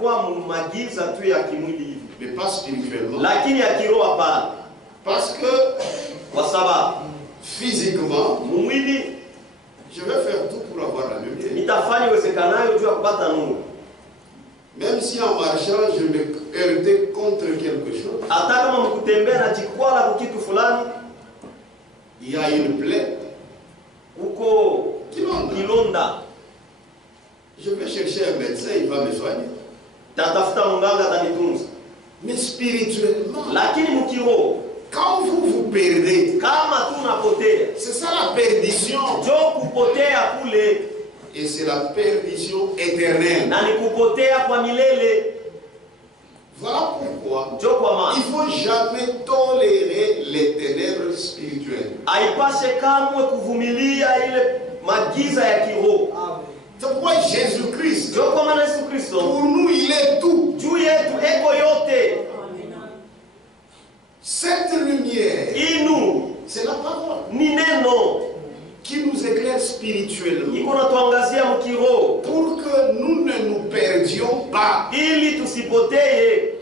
kwa magiza tu ya kimwili hivi. Mais pas spirituellement. Lakini ya kiroho hapana. Parce que Kwa sababu physiquement, mwili je vais faire tout pour avoir la lumière. nitafanya uwezekanayo juu ya kupata nuru. Même si en marchant, je me heurtais contre quelque chose. Hata kama mkutembea na jikwala kwa kitu fulani, Il y a une plaie. uko kilonda, Je vais chercher un médecin, il va me soigner. tatafuta mganga atanitunza. Mais spirituellement, Lakini mkiroho, quand vous perdez, kama tu unapotea, c'est ça la perdition. jo kupotea kule, Et c'est la perdition éternelle. na ni kupotea kwa milele. Voilà pourquoi Jo kwa maana il ne faut jamais tolérer les ténèbres spirituelles. haipashe kamwe kuvumilia ile magiza ya kiroho. C'est pourquoi Jésus-Christ, Jo kwa maana Yesu Kristo pour nous, il est tout. juu yetu eko yote. Cette lumière, Inu c'est la parole ni neno qui nous éclaire spirituellement. iko natuangazia mkiroho Pour que nous ne nous perdions pas. ili tusipotee.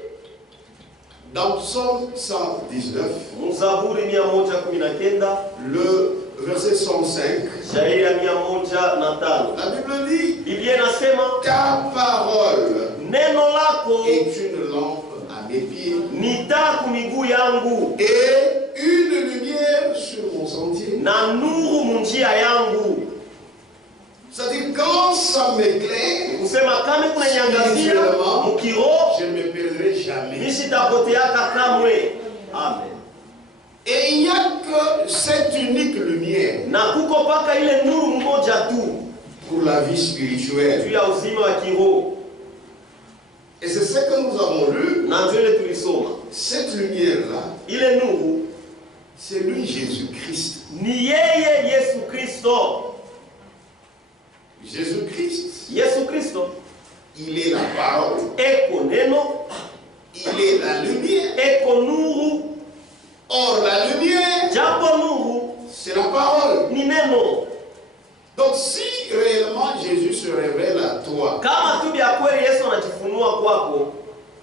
Dans Psaume 119, Mzaburi 119 le verset 105, shairi ya 105, la Bible dit, Biblia inasema ta parole neno lako est une lampe à mes pieds ni taa ku miguu yangu et une lumière sur mon sentier. na nuru munjia yangu. C'est-à-dire quand ça m'éclaire, Kusema kama kuna nyangazia mkiroho, je ne me perdrai jamais. nisitapoteaka kamwe. Amen. Et il n'y a que cette unique lumière Na kuko paka ile nuru mmoja tu pour la vie spirituelle. juu ya uzima wa kiroho. Et c'est ce que nous avons lu. Na ndio ile tulisoma. Cette lumière-là, Ile nuru c'est lui Jésus-Christ. ni yeye Yesu Kristo. Jésus-Christ, Yesu Kristo il est la parole, eko neno, il est la lumière. eko nuru. Or, la lumière, Japo nuru c'est la parole. ni neno. Donc, si réellement Jésus se révèle à toi, Kama tu bya kweli Yesu anajifunua kwako,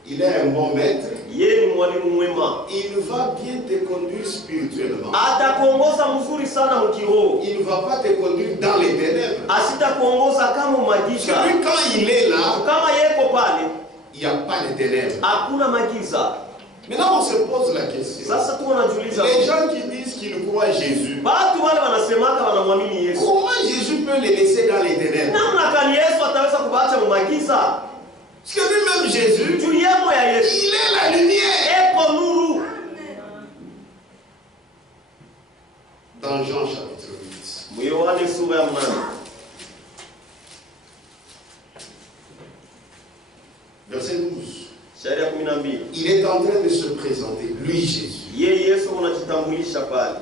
il est un bon maître, yeye ni mwalimu mwema. il va bien te conduire spirituellement. Atakuongoza mzuri sana mkiroho. Il ne va pas te conduire dans les ténèbres. Asitakuongoza kama magiza. Parce que lui, quand il est là, Kama yeko pale, il n'y a pas de ténèbres. hakuna magiza. Maintenant, on se pose la question. Sasa tu wanajiuliza, Les gens qui disent qu'ils croient à Jésus, watu wale wanasemaka wanamwamini Yesu, comment Jésus peut les laisser dans les ténèbres? namna gani Yesu ataweza kubaacha mumagiza? Parce que lui-même, Jésus, Juu yemo ya Yesu il est la lumière. eko nuru. Dans Jean chapitre 8, Yohane sura ya 8. verset 12, Shairi ya 12. il est en train de se présenter, lui Jésus. Yeye Yesu anajitambulisha pale.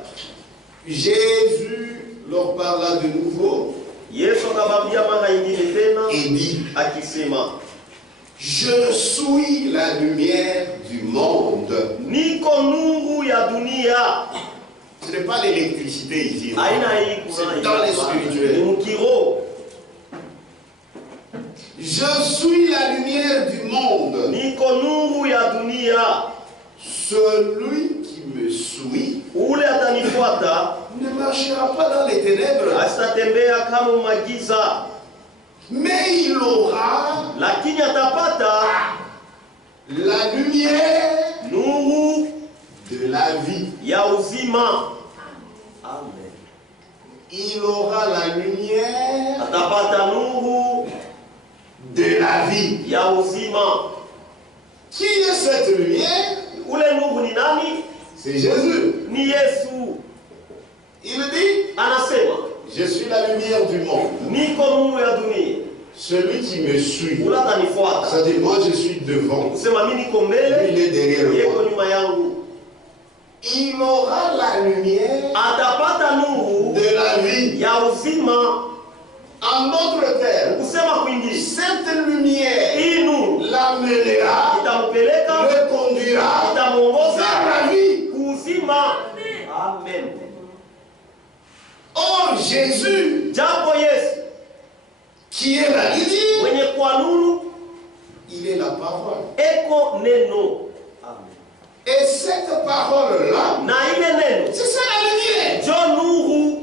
Jésus leur parla de nouveau Yesu akamwambia mara nyingine tena et dit, akisema, je suis la lumière du monde. niko nuru ya dunia. Ce n'est pas l'électricité ici. Aina hii C'est kuna dans les spirituels. mkiro. Je suis la lumière du monde. Niko nuru ya dunia. Celui qui me suit Ule atanifuata ne marchera pas dans les ténèbres, asitatembea kama magiza, mais il aura lakini atapata la lumière nuru de la vie. ya uzima. Amen. Il aura la lumière Atapata nuru de la vie. ya uzima. Qui est cette lumière? Ule nuru ni nani? C'est Jésus. Ni Yesu. Il dit, Anasema, je suis la lumière du monde. niko nuru ya dunia. Celui qui me suit, Ule atanifuata. c'est-à-dire moi je suis devant, Kusema mimi niko lui mbele, il est derrière yeko moi. nyuma yangu. Il aura la lumière Atapata nuru de la vie. ya uzima. En d'autres termes, Kusema kwingine, cette lumière hii nuru l'amènera, itampeleka, le conduira itamuongoza vers la vie. kuuzima. Amen. Or Jésus, Japo Yesu qui est la lumière, mwenye kwa nuru, il est la parole. eko neno. Amen. Et cette parole-là, Na ile neno c'est ça la lumière. njo nuru.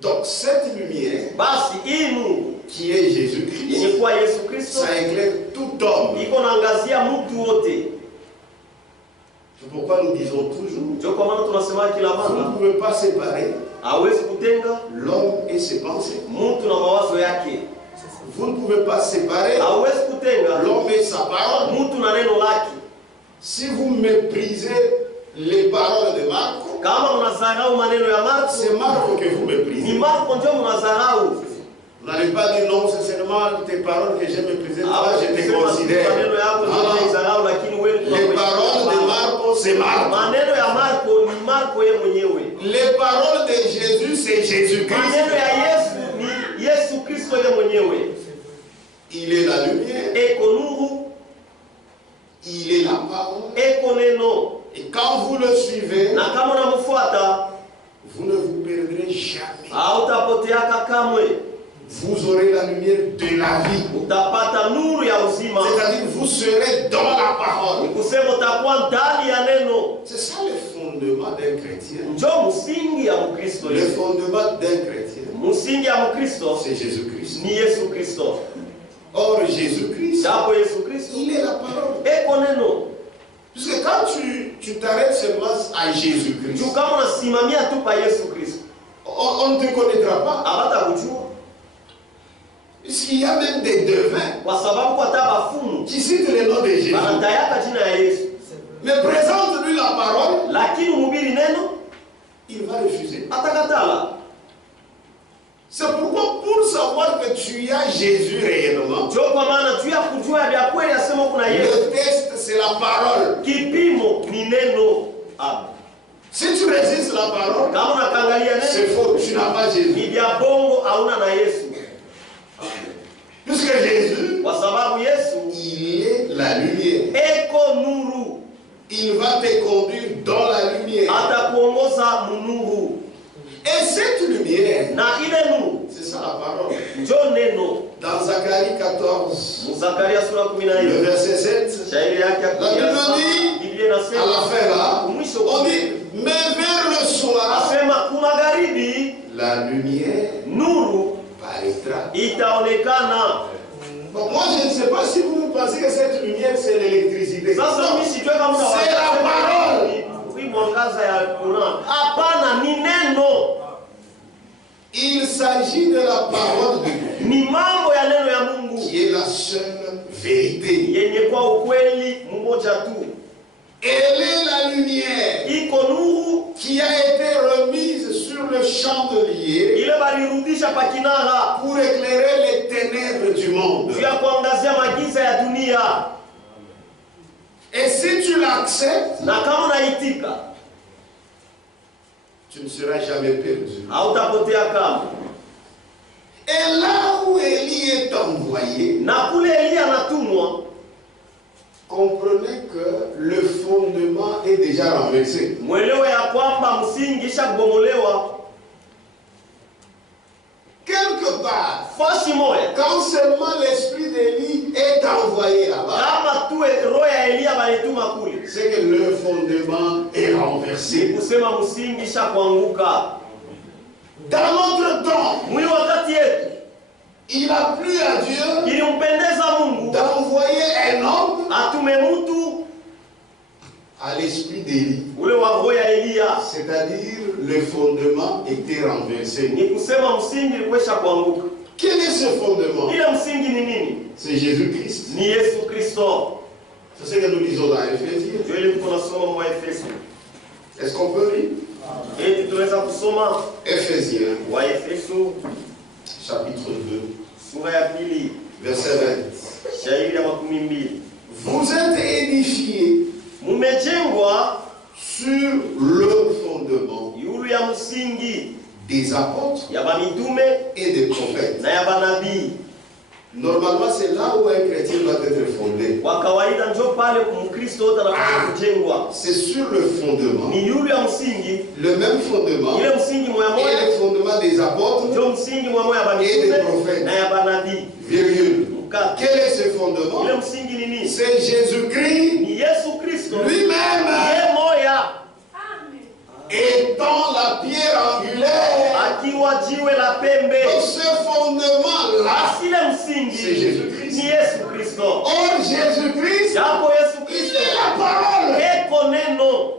Donc cette lumière, Basi hii nuru qui est Jésus-Christ, yenye kuwa Yesu Kristo ça éclaire tout homme. iko naangazia mtu wote. C'est pourquoi nous disons toujours, Ndio kwa maana tunasema kila vous ne mara pouvez pas séparer hawezi kutenga l'homme et ses pensées. mtu na mawazo yake. Vous ne pouvez pas séparer Hawezi kutenga l'homme et sa parole. mtu na neno lake. Si vous méprisez les paroles de Marc, Kama mnadharau maneno ya Marko, c'est Marc que vous ni méprisez. Marko ndio mnadharau. Vous n'allez pas dire non, c'est seulement tes paroles que j'ai méprisées. Toi, je te considère. Maneno yako ndio Non, non. mnadharau, lakini wewe Les paroles de Marc, c'est Marc. maneno ya Marko ni Marko yeye mwenyewe. Les paroles de Jésus, c'est Jésus-Christ. Maneno ya Yesu ni Yesu Kristo yeye mwenyewe. Il est la lumière, Eko nuru, il est la parole. eko neno. Et quand vous le suivez, Na kama unamfuata, vous ne vous perdrez jamais. hautapoteaka kamwe. Vous aurez la lumière de la vie. Utapata nuru ya uzima. C'est-à-dire, vous serez dans la parole. Kusema utakuwa ndani ya neno. C'est ça le fondement d'un chrétien. Njo msingi ya Mkristo. Le fondement d'un chrétien, Msingi ya Mkristo c'est Jésus-Christ. ni Yesu Kristo. Or, Jésus-Christ, Japo Yesu Kristo il est la parole. eko neno. Puisque quand tu t'arrêtes seulement à Jésus-Christ, Juu kama unasimamia tu pa Yesu Kristo, on ne te connaîtra pas. hawatakujua. Puisqu'il y a même des devins Kwa sababu kwa tabafumu qui citent le nom de Jésus. wanatayaka jina ya Yesu. Mais présente-lui la parole, Lakini mhubiri neno il va refuser. atakatala. C'est pourquoi, pour savoir que tu as Jésus réellement, Ndio kwa maana juu ya kujua vya kweli asema kuna Yesu. le test, c'est la parole. Kipimo ni neno. Amen. Si tu résistes la parole, Kama unakangalia c'est neno faux, tu n'as pas Jésus. ni vya bongo hauna na Yesu. Puisque Jésus, Kwa sababu Yesu il est la lumière. eko nuru. Il va te conduire dans la lumière. Atakuongoza munuru. Et cette lumière, Na ile nuru c'est ça la parole. njo neno. Dans Zacharie 14, Zakaria sura le 14 verset 7, shairi yake ya la Bible 17 dit, Biblia à la inasema fin là, mwisho on dit, mais vers le soir, asema kumagharibi la lumière nuru paraîtra. itaonekana. Donc moi je ne sais pas si vous pensez que cette lumière c'est l'électricité. Sasa Non, mimi sijui kama c'est la parole. hii mwangaza ya Qur'an. Hapana, ni neno. Il s'agit de la parole de Dieu, Ni mambo ya neno ya Mungu qui est la seule vérité. yenye kwa ukweli mmoja tu. Elle est la lumière Iko nuru qui a été remise sur le chandelier ile balirudisha pa kinara pour éclairer les ténèbres du monde. juu ya kuangazia magiza ya dunia. Et si tu l'acceptes, Na kama unaitika tu ne seras jamais perdu. hautapotea kama. Et là où Élie est envoyé, Na kule Elia anatumwa, comprenez que le fondement est déjà renversé. mwelewe ya kwamba msingi isha kubomolewa. Quelque part, Fasi moya quand seulement l'esprit d'Élie est envoyé là-bas, kama tu roho ya Elia balituma kule, c'est que le fondement est renversé. kusema msingi isha kuanguka. Dans notre temps, Mwili wakati yetu il a plu à Dieu ilimpendeza Mungu d'envoyer un homme atume mtu à l'esprit d'Élie. ule wa roho ya Elia, C'est-à-dire, le fondement était renversé. ni kusema msingi ilikuwa kuanguka. Quel est ce fondement? Ile msingi ni nini? C'est Jésus-Christ. Ni Yesu Kristo. C'est ce que nous lisons dans Éphésiens. Ndio ile tuko nasoma mwa Efeso. Est-ce qu'on peut lire? Eti tunaweza kusoma Éphésiens, wa Efeso chapitre 2, sura ya pili verset 20. shairi ya 12. Vous êtes édifiés Mumejengwa sur le fondement yulu ya msingi des apôtres ya bamitume et des prophètes. na ya banabii. Normalement, c'est là où un chrétien doit être fondé. Kwa kawaida njo pale Mkristo wote anapaswa kujengwa, C'est sur le fondement. ni yulu ya msingi, Le même fondement ile msingi moya et moya le fondement des apôtres, njo msingi moya moya ya bamitume na ya banabii. virgule. Mkate. Quel est ce fondement? Ile msingi ni nini? C'est Jésus-Christ Ni Yesu Kristo lui-même yeye moya étant la pierre angulaire. akiwa jiwe la pembe. Donc ce fondement-là, Asile msingi c'est Jésus-Christ. ni Yesu Kristo. Or Jésus-Christ, Japo Yesu il Kristo est la parole. eko neno,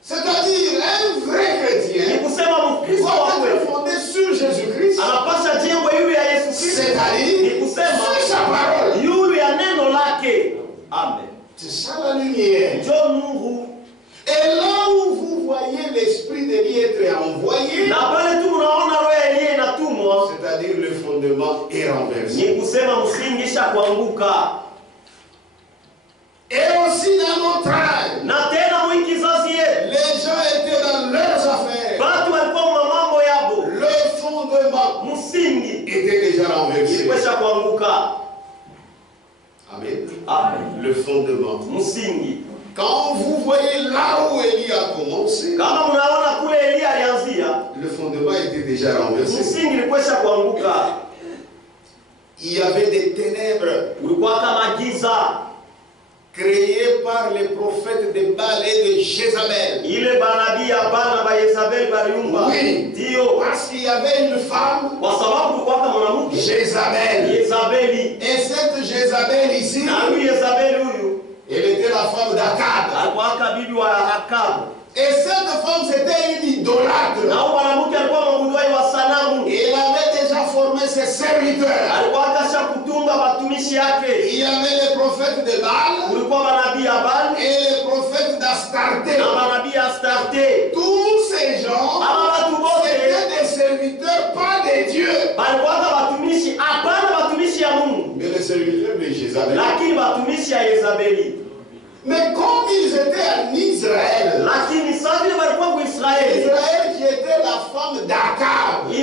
C'est-à-dire un vrai ni chrétien kusema Mkristo wa doit kweli être fondé sur Jésus-Christ, anapasha jengo yule ya Yesu Kristo, ni c'est-à-dire kusema sur sa parole. yule ya neno lake. Amen. C'est ça la lumière. Njo nuru. Et là où vous voyez l'esprit d'Élie être envoyé, Na pale tu unaona roho ya Eliya inatumwa, c'est-à-dire le fondement est renversé. ni kusema msingi isha kuanguka. Et aussi dans notre âge, Na tena mwiki kizazi yetu les gens étaient dans leurs affaires. watu walikuwa mwa mambo yabo, Le fondement msingi était déjà renversé. ilikwisha kuanguka. Amen. Amen. Le fondement. Msingi Quand vous voyez là où Élie a commencé, kama mnaona kule Eliya alianzia, le fondement était déjà renversé. msingi ilikwisha kuanguka. Il y avait des ténèbres Ulikuwa kama giza créées par les prophètes de Baal et de Jézabel. ile banabii ya bana ba Yezabeli baliumba, Oui. ndio Parce qu'il y avait une femme, kwa sababu kulikuwa kama mwanamke Jézabel. Yezabeli, Et cette Jézabel ici, na huyu Yezabeli huyu elle était la femme d'Akab. alikuwa bibi wa Akabu, Et cette femme, c'était une idolâtre. na huyu mwanamke alikuwa mwabuduai wa sanamu. Et elle avait déjà formé ses serviteurs. Alikuwa kasha kutunga watumishi yake. Il y avait les prophètes de Baal Kulikuwa manabii ya Baal et les prophètes d'Astarté. na manabii ya Astarte. Tous ces gens Ama watu wote étaient des serviteurs, pas des dieux, walikuwa watumishi, hapana watumishi ya Mungu, mais les serviteurs de Jézabel. lakini watumishi ya Yezabeli. Mais comme ils étaient en Israël, Lakini sasa vile walikuwa kwa Israeli, Israël qui était la femme d'Akab,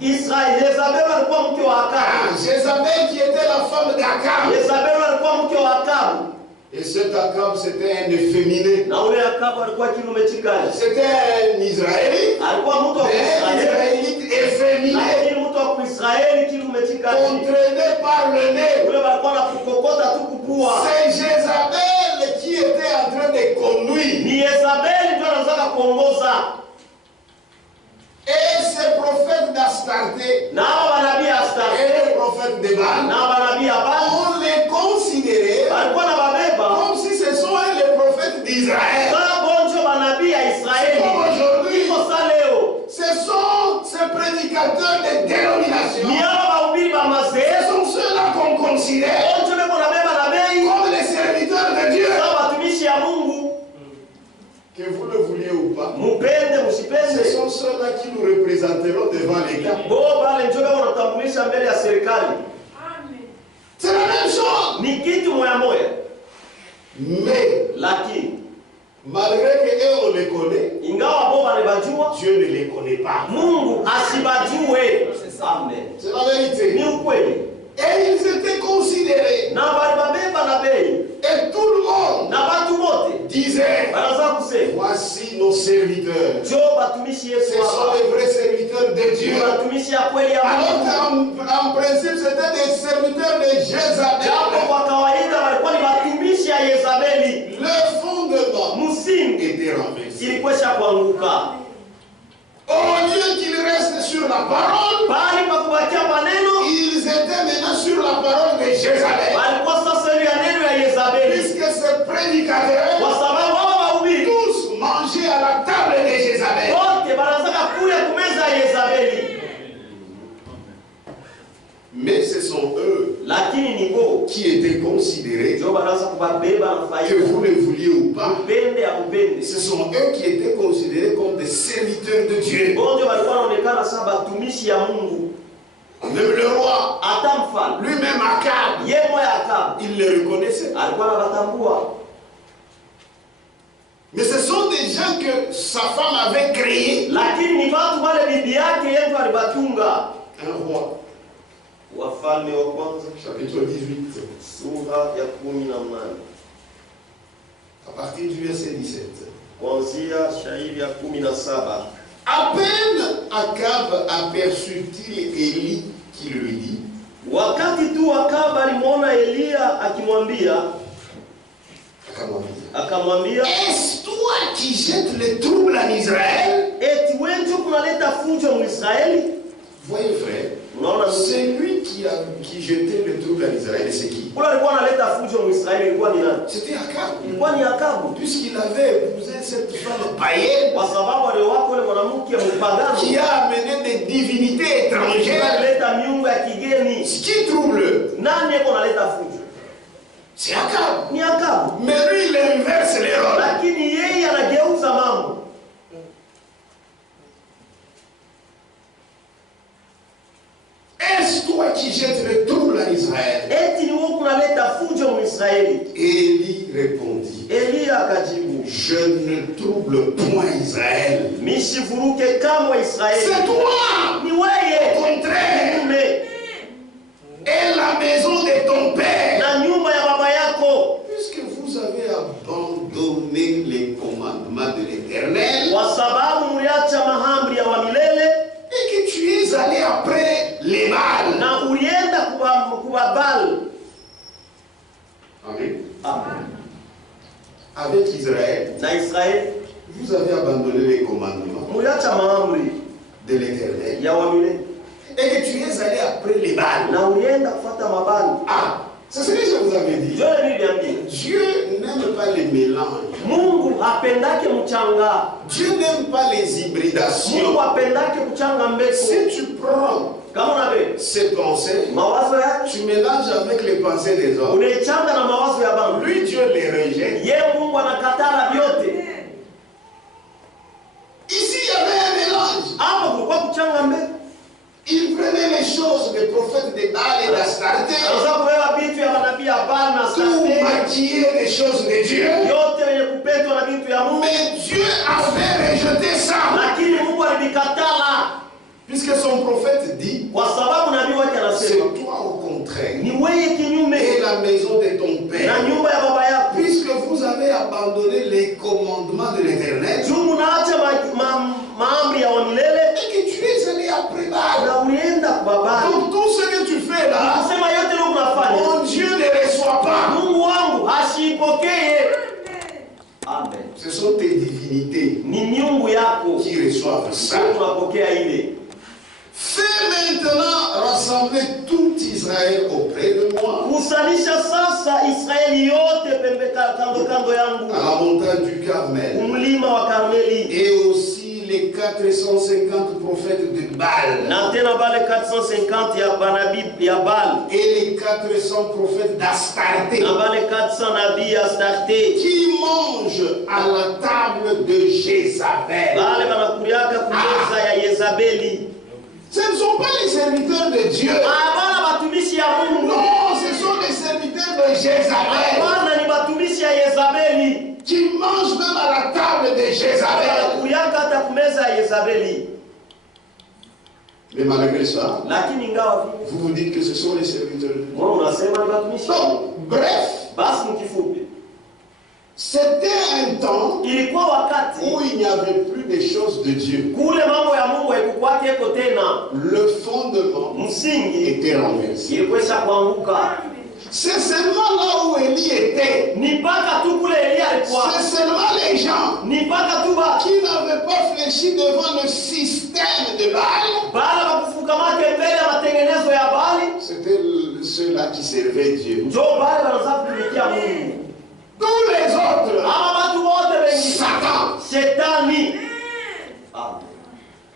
Israeli, Yezabeli alikuwa mke wa Akabu. Jézabel qui était la femme d'Akab. Yezabeli alikuwa mke wa Akabu, Et cet Akab, c'était un efféminé. na ule Akabu alikuwa kilume chikali. C'était un Israélite, Alikuwa mtu wa mais un Israeli, Israélite efféminé, lakini mtu wa Israeli kilume chikali. entraîné par le nez. Ule walikuwa na kukokota tu kupua. C'est Jézabel qui était en train de conduire. Ni Yezabeli ndio anataka kuongoza. Et ces prophètes d'Astarté Na hao manabii ya et Astarte les prophètes de Baal, na manabii ya Baal on les considérait walikuwa na babeba comme si ce sont les prophètes d'Israël. kama bonjo manabii ya Israeli. Comme aujourd'hui, Iko saa leo ce sont ces prédicateurs de dénomination. ni hao wahubiri ba Ce madhehebu sont ceux-là qu'on considère bonjo beko na beba na bei comme les serviteurs de Dieu. kama watumishi ya Mungu. Que vous le vouliez ou pas, Mupende ce msipende, sont ceux-là qui nous représenteront devant les gars. bo bale njo beko wanatambulisha mbele ya serikali. C'est la même chose. Ni kitu moya moya, Mais lakini malgré qu'eux on les connaît, ingawa bo banebajua, Dieu ne les connaît pas. Mungu asibajue. Amen, C'est la vérité. ni ukweli. Et ils étaient considérés. Na balibabeba na bei Et tout le monde na batu wote disait, banaza kusema voici nos serviteurs. jo batumishi Ce Yesu sont hapa, les vrais serviteurs de Dieu. ni batumishi ya kweli ya Alors Mungu. qu'en principe, c'était des serviteurs de Japo Jézabel. kwa kawaida walikuwa ni batumishi ya Yezabeli, Le fondement msingi était renversé. ilikwesha kuanguka. Au lieu qu'ils restent sur la parole, Bali pa kubakia maneno, ils étaient maintenant sur la parole de Jézabel. walikuwa sasa ile ya neno ya Yezabeli, Puisque ces prédicateurs kwa sababu hao wahubiri tous mangeaient à la table de Jézabel. wote banazaka kuya kumeza ya Yezabeli. Mais ce sont eux Lakini ni bo qui étaient considérés, jo banaanza kubabeba na que faida, vous le vouliez ou pas, upende ya upende. ce sont eux qui étaient considérés comme des serviteurs de Dieu. Bonjo walikuwa wanaonekana sasa batumishi ya Mungu. Même le roi, Hata mfalme lui-même Akab, ye moya Akabu il les reconnaissait. alikuwa anawatambua. Mais ce sont des gens que sa femme avait créés. Lakini ni watu wale bibi yake yetu alibatunga. Un roi, Wafalme wa kwanza chapitre 18, sura ya 18 à partir du verset 17. kuanzia shairi ya 17. À peine Akab aperçut-il Élie qui lui dit, Wakati tu Akabu alimwona Elia akamwambia, est-ce toi qui jettes le trouble en Israël? eti wewe ndio kunaleta fujo mu Israeli? Voyez frère, Unaona, c'est lui qui jetait le trouble en Israël, c'est qui? kule alikuwa analeta fujo mu Israeli, ilikuwa ni nani? C'était Akab. Ilikuwa ni Akabu, Puisqu'il avait épousé cette femme païenne kwa sababu aliokuwa yule mwanamke mpagano qui a amené des divinités étrangères. analeta miungu ya kigeni. Qui trouble? Nani yako analeta fujo? C'est Akab. Ni Akabu. Mais lui, il inverse les rôles. Lakini yeye anageuza mambo. Est-ce toi qui jettes le trouble en Israël? Eti ni wewe kunaleta fujo mu Israeli. Élie répondit, Elia akajibu, je ne trouble point Israël. mishivuruke kamwe Israeli. C'est toi, Ni au wewe contraire, kinyume et la maison de ton père. na nyumba ya baba yako, Puisque vous avez abandonné les commandements de l'Éternel kwa sababu mliacha maamri ya wa milele et que tu es allé après les Baals. na ulienda kuwa Baal. Amen. Amen. Avec Israël, Na Israeli vous avez abandonné les commandements mliacha maamri de l'Éternel ya wa milele et que tu es allé après les Baals. na ulienda kufuata mabali. Ah, c'est ce que je vous avais dit. Ndio niliambia, Dieu n'aime pas les mélanges. Mungu hapendake mchanga. Dieu n'aime pas les hybridations. Mungu hapendake kuchanga mbegu. Si tu prends Kama unabe ces pensées, mawazo yake tu mélanges avec les pensées des hommes, unaichanga na mawazo ya bangu, lui Dieu les rejette. ye Mungu anakatala vyote. Ici il y avait un mélange. Hapo kulikuwa kuchanga mbegu. Il prenait les choses des prophètes de Baal et d'Astarté, Anaweza kubeba vitu ya manabii ya Baal na tout Astarte, maquiller les choses de Dieu. yote yenye kupetwa na vitu ya Mungu, Mais Dieu avait rejeté ça. lakini Mungu alivikatala Puisque son prophète dit, kwa sababu nabii wake anasema c'est toi au contraire ni wewe kinyume et la maison de ton na père. nyumba ya baba yako, Puisque vous avez abandonné les commandements de l'Éternel juu unaacha maamri ya wa milele et que tu es allé après Baal. na ulienda kwa Baal. Donc tout ce que tu fais là, Nasema yote leo unafanya, mon Dieu ne reçoit pas. Mungu wangu hasiipokee. Amen. Ce sont tes divinités Ni miungu yako qui reçoivent ça. ndio tunapokea ile. Fais maintenant rassembler tout Israël auprès de moi Kusanisha sasa Israeli yote pembe kando kando yangu, à la montagne du Carmel mlima wa Karmeli, et aussi les 450 prophètes de Baal na tena bale 450 ya banabii ya Baal et les 400 prophètes d'Astarté na bale 400 nabii ya Astarte, qui mangent à la table de Jézabel. bale banakuliaka kumeza ya Yezabeli. Ce ne sont pas les serviteurs de Dieu. Bana batumishi ya Mungu, Non, ce sont les serviteurs de Jézabel bana ni batumishi ya Yezabeli, qui mangent même à la table de Jézabel. banakuliaka hata kumeza ya Yezabeli. Mais malgré ça, Lakini ingawa vile vous vous dites que ce sont les serviteurs de Dieu. mbona unasema ni batumishi? Donc, bref, Basi mkifupi, c'était un temps ilikuwa wakati où il n'y avait plus des choses de Dieu. kule mambo ya Mungu haikukwake eko tena, Le fondement msingi était renversé. ilikwesha kuanguka. C'est seulement là où Élie était. Ni mpaka tu kule Elia alikuwa, C'est seulement les gens ni mpaka tu ba qui n'avaient pas fléchi devant le système de Baal. baada ya kufukamake mbele ya matengenezo ya Baali, C'était ceux-là qui servaient Dieu. ndio bale wanaanza kutumikia Mungu. Tous les autres, Ama watu wote wengi Satan, shetani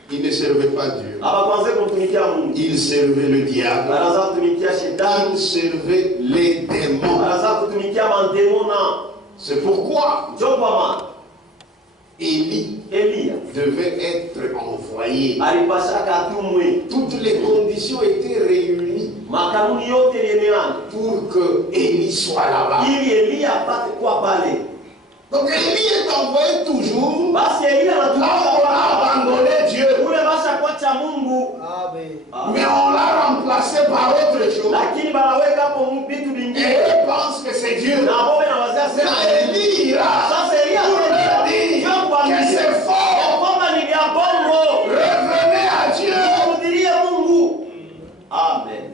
ils ne servaient pas Dieu. abakwanze kumtumikia Mungu, Ils servaient le diable. wanaanza kutumikia shetani, Ils servaient les démons. wanaanza kutumikia mandemona. C'est pourquoi Ndio kwa maana Élie Elia devait être envoyé. alipashaka atumwe, Toutes les conditions étaient réunies makanuni yote yenyeana pour que Élie soit là-bas. ili Elia apate kuwa pale. Donc Élie est envoyé toujours Basi Elia là où anatumika on a abandonné Dieu. kule basa kuacha Mungu, Mais on l'a remplacé par autre chose. lakini banaweka hapo vitu Et vingine eux pensent que c'est Dieu. na bobe na wazee C'est sema Élie là. sasa Elia Pour leur dire que c'est faux. kwamba ni vya bongo, Revenez à Dieu. mrudilie Mungu. Amen.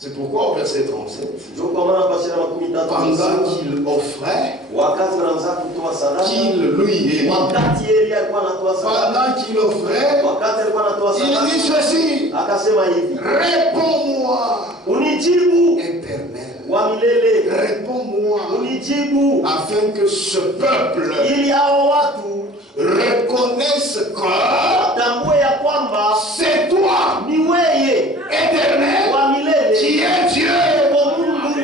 C'est pourquoi au verset 37, Ndio kwa maana basi na makumi tatu pendant anasema, qu'il offrait, wakati wanaanza kutoa sadaka, qu'il lui, wakati Eli alikuwa anatoa sadaka, pendant qu'il offrait, wakati alikuwa anatoa il sadaka, dit ceci, akasema hivi, réponds-moi, unijibu éternel, wa milele, réponds-moi, unijibu afin que ce peuple ili hao watu reconnaisse que watambue ya kwamba c'est toi, ni weye éternel, wa milele qui est Dieu. kwa Mungu,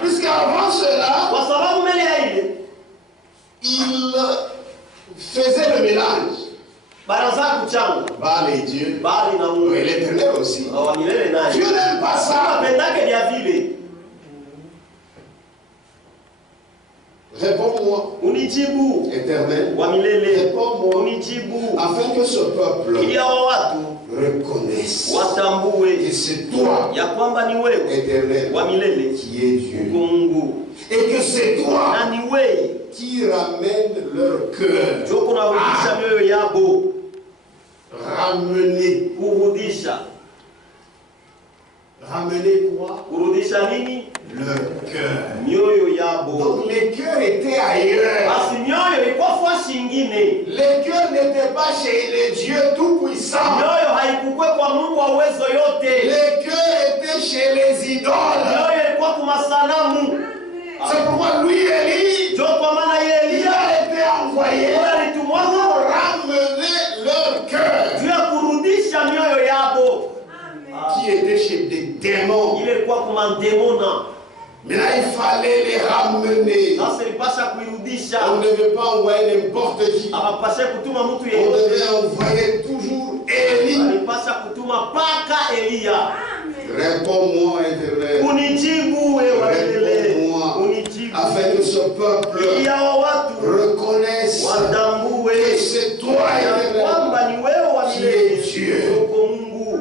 Puisqu'avant cela, kwa sababu mbele ya ile il faisait le mélange. baraza kuchanga Baal et Dieu, bali na Mungu et l'éternel aussi. wa milele naye Dieu n'aime pas ça. apendake vya vile. Réponds-moi, Unijibu éternel, wa milele, réponds-moi, unijibu afin que ce peuple ili hao watu reconnaisse watambue que c'est toi, ya kwamba ni wewe éternel, wa milele qui es Dieu. uko Mungu Et que c'est toi na ni wewe qui ramène leur cœur. ndio kunarudisha mioyo yabo, Ramener. kurudisha. Ramener quoi? Kurudisha nini? Leur cœur. Mioyo yabo. Donc les cœurs étaient ailleurs. Basi mioyo ilikuwa fasi ingine. Les cœurs n'étaient pas chez le Dieu Tout-Puissant. Mioyo haikukwe kwa Mungu wa uwezo yote. Les cœurs étaient chez les idoles. Mioyo ilikuwa kwa masanamu. C'est pourquoi lui, Élie, Ndio kwa maana yeye il Elia a été envoyé alitumwa pour ramener leur cœur juu ya kurudisha mioyo yabo qui était chez des démons. ile ilikuwa kwa mandemona. Maintenant, il fallait les ramener. Sasa ilipasha kuirudisha. On ne devait pas envoyer n'importe qui. Hapashe kutuma mtu On yeyote. devait envoyer toujours Élie. Alipasha kutuma paka Elia. Réponds-moi, éternel. Unijibu wewe milele. Réponds-moi. Unijibu. Afin que ce peuple Ili hao watu reconnaisse watambue que c'est toi, ya éternel, kwamba ni wewe wa qui milele es Dieu. uko Mungu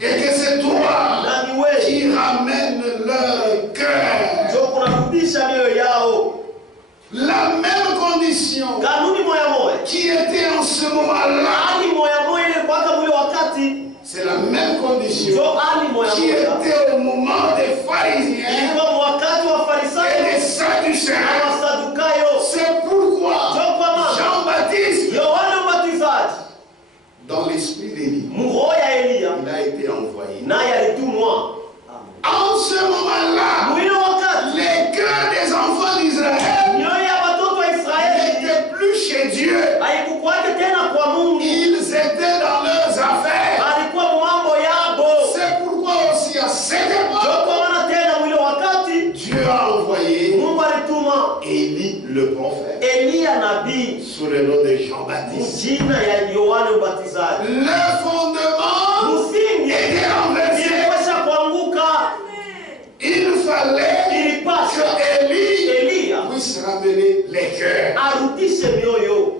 et que c'est toi na ni wewe qui ramène leur cœur. ndio kunarudisha mioyo yao. La même condition Kanuni moya moya qui était en ce moment-là, hali moya moya ile kwaka mwile wakati c'est la même condition ndio hali moya qui moya était au moment des pharisiens ilikuwa wakati wa et Farisayo des na sadducéens. Masadukayo. C'est pourquoi Ndio kwa maana Jean-Baptiste, Yohana Mbatizaji dans l'esprit d'Élie, mroho ya Elia il a été envoyé. naye alitumwa. En ce moment-là, Mwile wakati les cœurs des enfants d'Israël mioyo ya watoto wa Israeli n'étaient plus chez Dieu. haikukwake tena kwa Mungu, Ils étaient dans leurs affaires. alikuwa mambo yabo. C'est pourquoi aussi à cette Ndio époque, kwa maana tena mwile wakati Dieu a envoyé Mungu alituma Élie le prophète Elia nabii sous le nom de Jean-Baptiste. jina ya Yohana Mbatizaji. Le fondement Msingi était renversé. ilipasha kuanguka, Il fallait ilipasha que Élie Elia puisse ramener les cœurs. arudishe mioyo,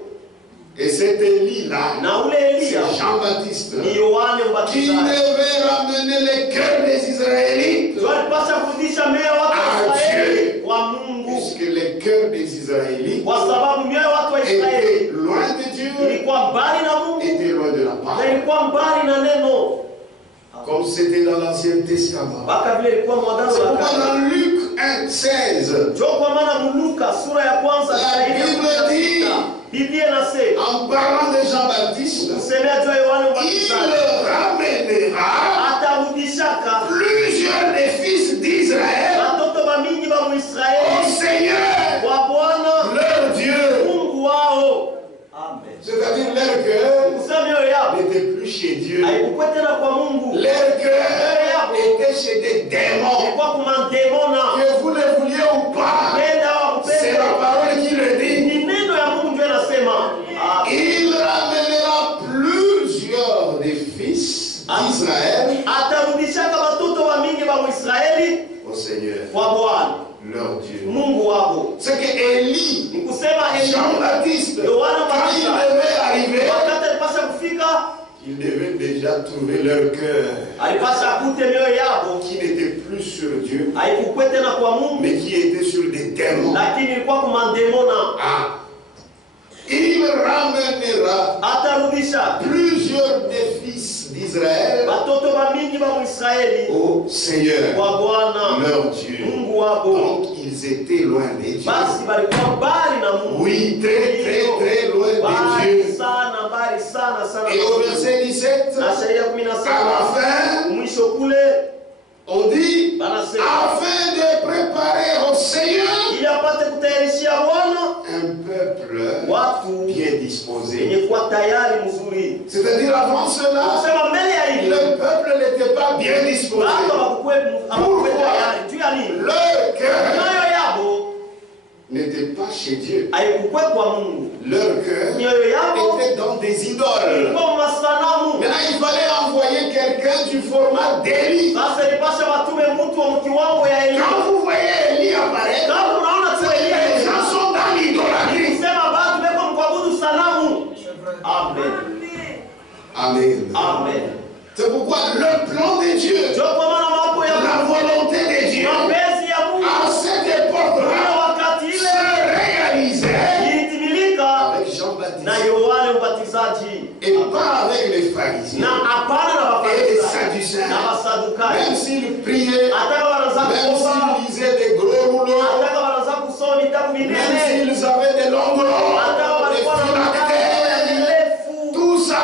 Et cet Élie-là, na ule c'est Elia Jean-Baptiste ni Yohana qui Mbatizaji devait ramener les cœurs des Israélites. ndio alipasha kurudisha mioyo ya watu wa Israeli kwa Mungu, Puisque les cœurs des Israélites kwa sababu mioyo ya watu wa Israeli étaient loin de Dieu, ilikuwa mbali na Mungu étaient loin de la na parole. ilikuwa mbali na neno, Comme c'était dans l'Ancien Testament. mpaka vile ilikuwa mwadano C'est la pourquoi kale. dans Luc 1,16, Ndio kwa maana Luka sura ya kwanza La aya ya Bible 16, dit, Biblia inasema en parlant de Jean-Baptiste, kusemea juu ya Yohana il Mbatizaji ramènera atarudishaka plusieurs des fils d'Israël watoto bamingi ba au Muisraeli Seigneur, kwa Bwana leur Dieu. Mungu wao. Amen. C'est-à-dire leur cœur Kusema mioyo yao n'était plus chez Dieu. haikuwa tena kwa Mungu, Leur cœur était chez des démons. ilikuwa kuma demona. Que vous le vouliez ou pas, Penda au c'est la upendo parole qui le dit. ni neno ya Mungu ndio inasema. Il ramènera plusieurs des fils d'Israël Atarudishaka watoto wa mingi ba Muisraeli au Seigneur, kwa Bwana leur Dieu. Mungu wao. C'est que Élie, Ni kusema Elia Jean-Baptiste, Yohana quand il Mbatizaji devait arriver, wakati alipasha kufika il devait déjà trouver leur cœur alipasha akute mioyo yao qui n'était plus sur Dieu, haikuwa tena kwa Mungu, mais qui était sur des démons. lakini ilikuwa kuma demona. Ah. Il ramènera Atarudisha plusieurs des fils d'Israël batoto bamingi ba Israeli au Seigneur, kwa Bwana leur Dieu. Mungu wabo. Donc ils étaient loin des dieux. Basi balikuwa mbali na Mungu. Oui, très très très loin des dieux. Sana mbali sana sana. Et au verset 17, na sheria à 17 la fin, mwisho kule on dit banasema afin de préparer au Seigneur ili apate kutayarishia Bwana un peuple watu bien disposé. wenye kuwa tayari mzuri. C'est-à-dire avant cela, Kusema mbele ya hili le peuple n'était pas bien disposé. watu hawakuwa tayari juu ya nini? Leur cœur Mioyo yabo n'était pas chez Dieu. haikuwa kwa Mungu. Leur cœur Mioyo yabo était dans des idoles. ilikuwa masanamu. Maintenant, il fallait envoyer quelqu'un du format d'Élie. Sasa ilipasha watume mtu wa kiwango ya Elia. Quand vous voyez Élie apparaître, Kama unaona tu Elia, les gens sont dans l'idolâtrie. sema bado beko mkuabudu sanamu. Amen. Amen. Amen. C'est pourquoi le plan de Dieu, Ndio kwa maana mambo ya la volonté de Dieu, mapenzi ya Mungu à cette époque-là, wakati ile se réalisait ilitimilika avec Jean-Baptiste na Yohane Mbatizaji et pas avec les pharisiens na hapana na et les Mafarisayo sadducéens. na Masadukayo. Même s'ils priaient, Hata wanaanza même kuomba, s'ils lisaient des gros rouleaux, hata wanaanza kusoma vitabu même vinene, s'ils avaient des longues robes, hata des walikuwa na mavazi phylactères, mirefu, tout ça,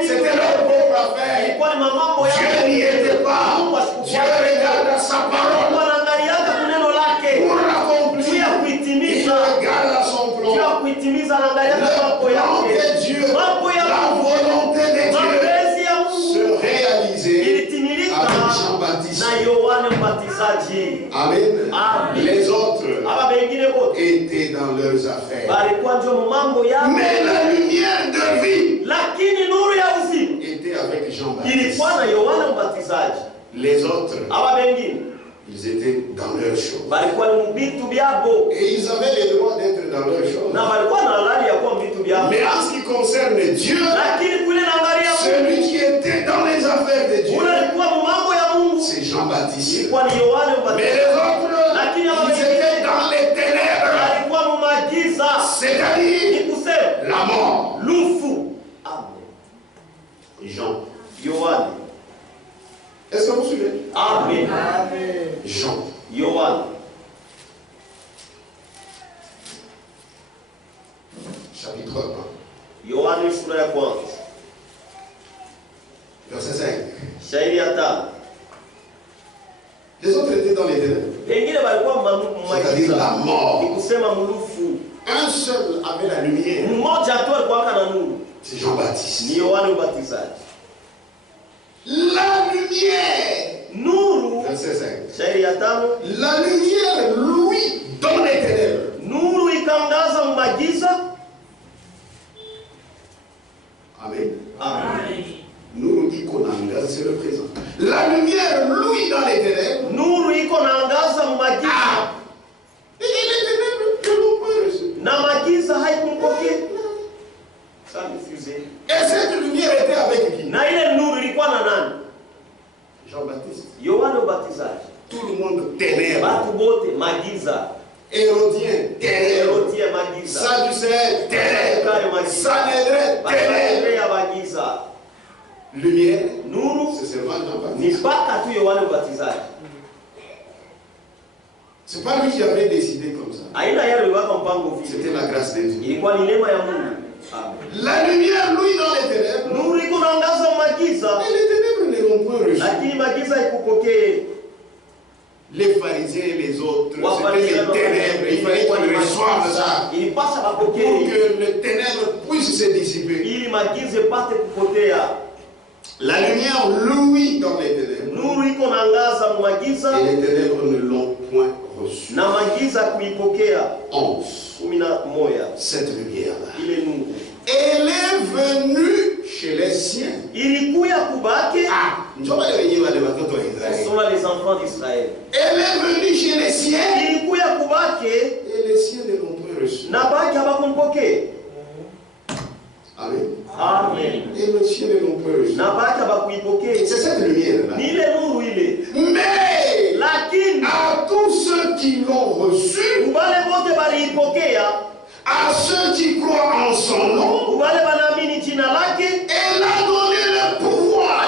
c'était leur propre affaire. ilikuwa ni mambo yao. Dieu n'y était pas. Mungu Dieu asikufuata. regarde à sa parole Wanaangaliaga kuneno lake pour juu ya l'accomplir. Il kuitimiza, regarde à son juu ya plan. kuitimiza, anaangaliaga mambo Le plan yake, de Dieu, mambo ya la Mungu, volonté de Dieu mapenzi ya se Mungu réalisait ilitimilika avec Jean-Baptiste. na Yohane Mbatizaji. Amen. Amen. Les autres Aba bengine bote étaient dans leurs affaires. balikuwa ndio mambo yao, Mais la lumière de vie lakini nuru ya uzima était avec Jean-Baptiste. ilikuwa na Yohane Mbatizaji. Les autres, Aba bengine ils étaient dans leurs choses. balikuwa ni mubitu byabo Et ils avaient le droit d'être dans leurs choses. na balikuwa na halali ya kuwa vitu byabo, Mais en ce qui concerne Dieu, lakini kule naangalia celui qui était dans les affaires de Dieu, ule alikuwa mu mambo ya Mungu c'est Jean-Baptiste. ilikuwa ni Yohane Mais Mbatizaji, les autres, ils étaient dans les ténèbres, alikuwa mu magiza, c'est-à-dire ni kusema la mort. lufu. Amen. Jean. Yohane. Est-ce que vous suivez? Amen. Jean. Yohane. Chapitre 1, Yohane sura ya kwanza verset 5. shairi ya 5. Les autres étaient dans les ténèbres, Wengine walikuwa c'est-à-dire la magiza, mort. ni kusema mlufu. Un seul avait la lumière, Mmoja tu alikuwa na nuru, c'est Jean-Baptiste. ni Yohane Mbatizaji. La lumière, Nuru, verset 5. shairi ya 5, La lumière, lui, dans les ténèbres. nuru ikaangaza magiza. Amen. Amen. Nous dit qu'on a c'est le présent. La lumière, lui, dans les ténèbres. Nuru iko naangaza magiza Et les ténèbres ne l'ont pas reçu. na magiza haikumpokea. Ça diffusé. Et cette lumière était avec qui? Na ile nuru ilikuwa na nani? Jean-Baptiste. Yohane Mbatizaji. Tout le monde ténèbres. Watu bote magiza. Hérodien, ténèbres. Herodia magiza. Sadducéens, ténèbres. Sanhédrin, ténèbres. Bakatembea magiza. Lumière, Nuru c'est seulement ni Jean-Baptiste. mpaka tu Yohane Mbatizaji. C'est pas lui qui avait décidé comme ça. Aina yale iliwaka mpango vile. C'était la grâce de Dieu. Ilikuwa ni neema ya Mungu. Amen. La lumière, lui, dans les ténèbres. Nuru iko naangaza magiza, Mais les ténèbres ne l'ont point reçu. lakini magiza haikupokea. Les pharisiens et les autres, c'était Wafarisayo les ténèbres. Il fallait qu'ils reçoivent ça. Ilipasha Pour bapokee que les ténèbres puissent se dissiper. ili magiza ipate kupotea. La lumière, lui, dans les ténèbres. Nuru iko naangaza magiza Et les ténèbres ne l'ont point reçu. na magiza kuipokea. 11. 11 Cette lumière-là. ile nuru Elle est venue chez les siens. ilikuya kubake. Ah, njoo wale wenyewe wale watoto wa Ce Israël. sont là les enfants d'Israël. Elle est venue chez les siens. Ilikuya kubake Et les siens ne l'ont point reçu. na baki habakumpokea. Amen. Amen. Et les siens ne l'ont point reçu. Na baki habakuipokea. C'est cette lumière-là. Ni ile nuru ile. Mais Lakini à tous ceux qui l'ont reçu, ubale bote baliipokea, à ceux qui croient en son nom, ubale banaamini jina lake, elle a donné le pouvoir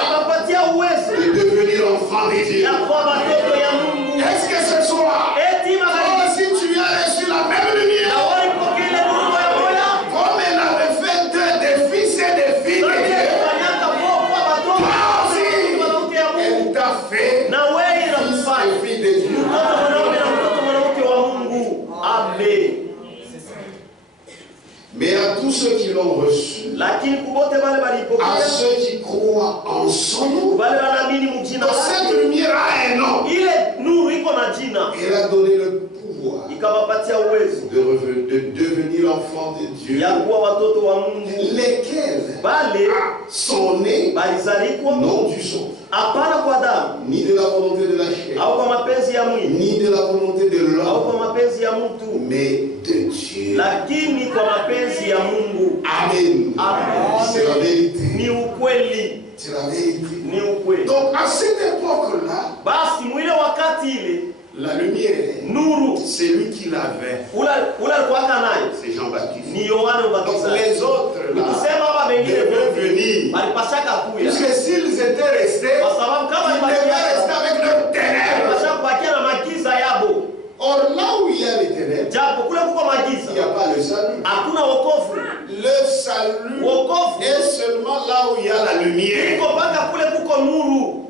lakini kubote bale à balipokea ceux qui croient en son nom. bale banaamini mjina Donc cette lake. lumière a un nom. Ile nuru iko na jina, Elle a donné le pouvoir ikawapatia uwezo de devenir enfant de Dieu, ya kuwa watoto wa Mungu, lesquels bale sont nés balizalikwa non du sang, hapana kwa damu ni de la volonté de la chair, au kwa mapenzi ya mwili ni de la volonté de au l'homme, kwa mapenzi ya mtu, mais de Dieu. lakini kwa mapenzi ya Mungu. Amen. Amen. C'est la vérité. Ni ukweli, C'est la vérité. ni ukweli. Donc à cette époque-là, Basi mwile wakati ile la lumière, nuru c'est lui qui l'avait. ula alikuwaka nayo C'est Jean-Baptiste. ni Yohana Donc Mbatizaji. les autres là Nikusema hapa bengine devaient wote venir. balipashaka kuya, Puisque s'ils étaient restés, kwa sababu kama ils devaient rester avec leurs ténèbres. balipashaka kubakia na magiza yabo, Or là où il y a les ténèbres, japo kule kuko il n'y magiza a pas le salut. hakuna wokovu. Le salut Wokovu est seulement là où il y a la lumière. iko mpaka kule kuko nuru.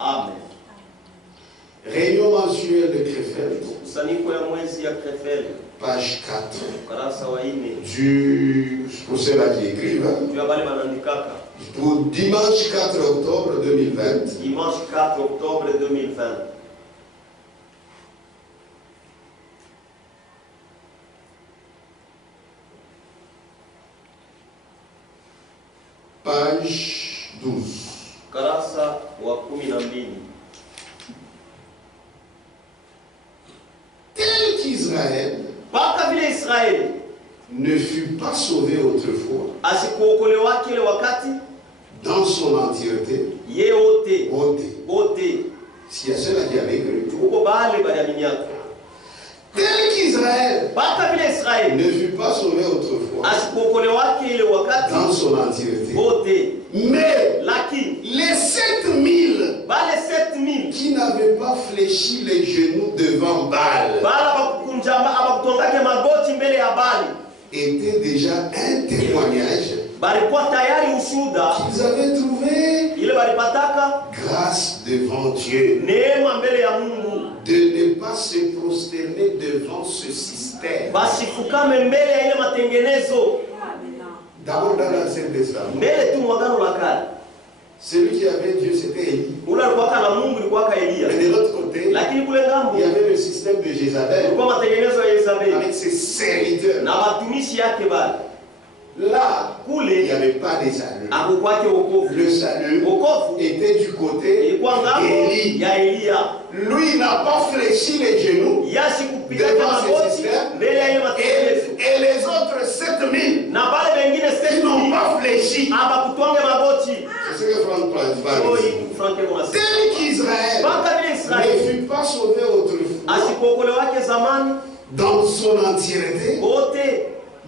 Amen. Réunion mensuelle de Krefeld, Kusanyiko ya mwezi ya Krefeld, page 4. ukurasa wa 4, Pour ceux-là qui écrivent, hein, juu ya bale banaandikaka pour dimanche 4 octobre 2020, dimanche 4 octobre 2020. page 12. Ukurasa wa 12. Tel qu'Israël Mpaka vile Israeli ne fut pas sauvé autrefois asikuokolewa kile wakati dans son entièreté, ye wote ôté. S'il y a ceux-là qui avaient cru. uko bale baliaminiaka. Tel qu'Israël Mpaka vile Israeli ne fut pas sauvé autrefois asikuokolewa kile wakati dans son entièreté. wote, Mais lakini les 7000 bale 7000 qui n'avaient pas fléchi les genoux devant Baal bala bakukunjamba abakutongake magoti mbele ya Bali étaient déjà un témoignage balikuwa tayari ushuda qu'ils avaient trouvé ile balipataka grâce devant Dieu neema mbele ya Mungu, de ne pas se prosterner devant ce système. basifukame mbele ya ile matengenezo, D'abord dans l'Ancien Testament, mbele tu mwagano la kale. celui qui avait Dieu c'était Élie. Ule alikuwaka na Mungu ilikuwaka Mais Elia, de l'autre côté, lakini kule ngambo il y avait le système de Jézabel ilikuwa matengenezo ya Yezabeli avec ses serviteurs. na watumishi yake bali Là, il n'y kule avait pas de salut. akukwake wokovu. Le salut Wokovu était du côté ilikuwa ngambo d'Élie. ya Elia, Lui n'a pas fléchi les genoux yasi kupigaka devant ce magoti système. mbele ya ile matengenezo, Et les autres 7000 na bale bengine qui n'ont 7000 pas fléchi. abakutwange magoti. C'est ce que Franck parle ici. Franke Monasi Tel qu'Israël mpaka vile ne Israeli fut pas sauvé autrefois asikuokolewake zamani dans son entièreté, wote,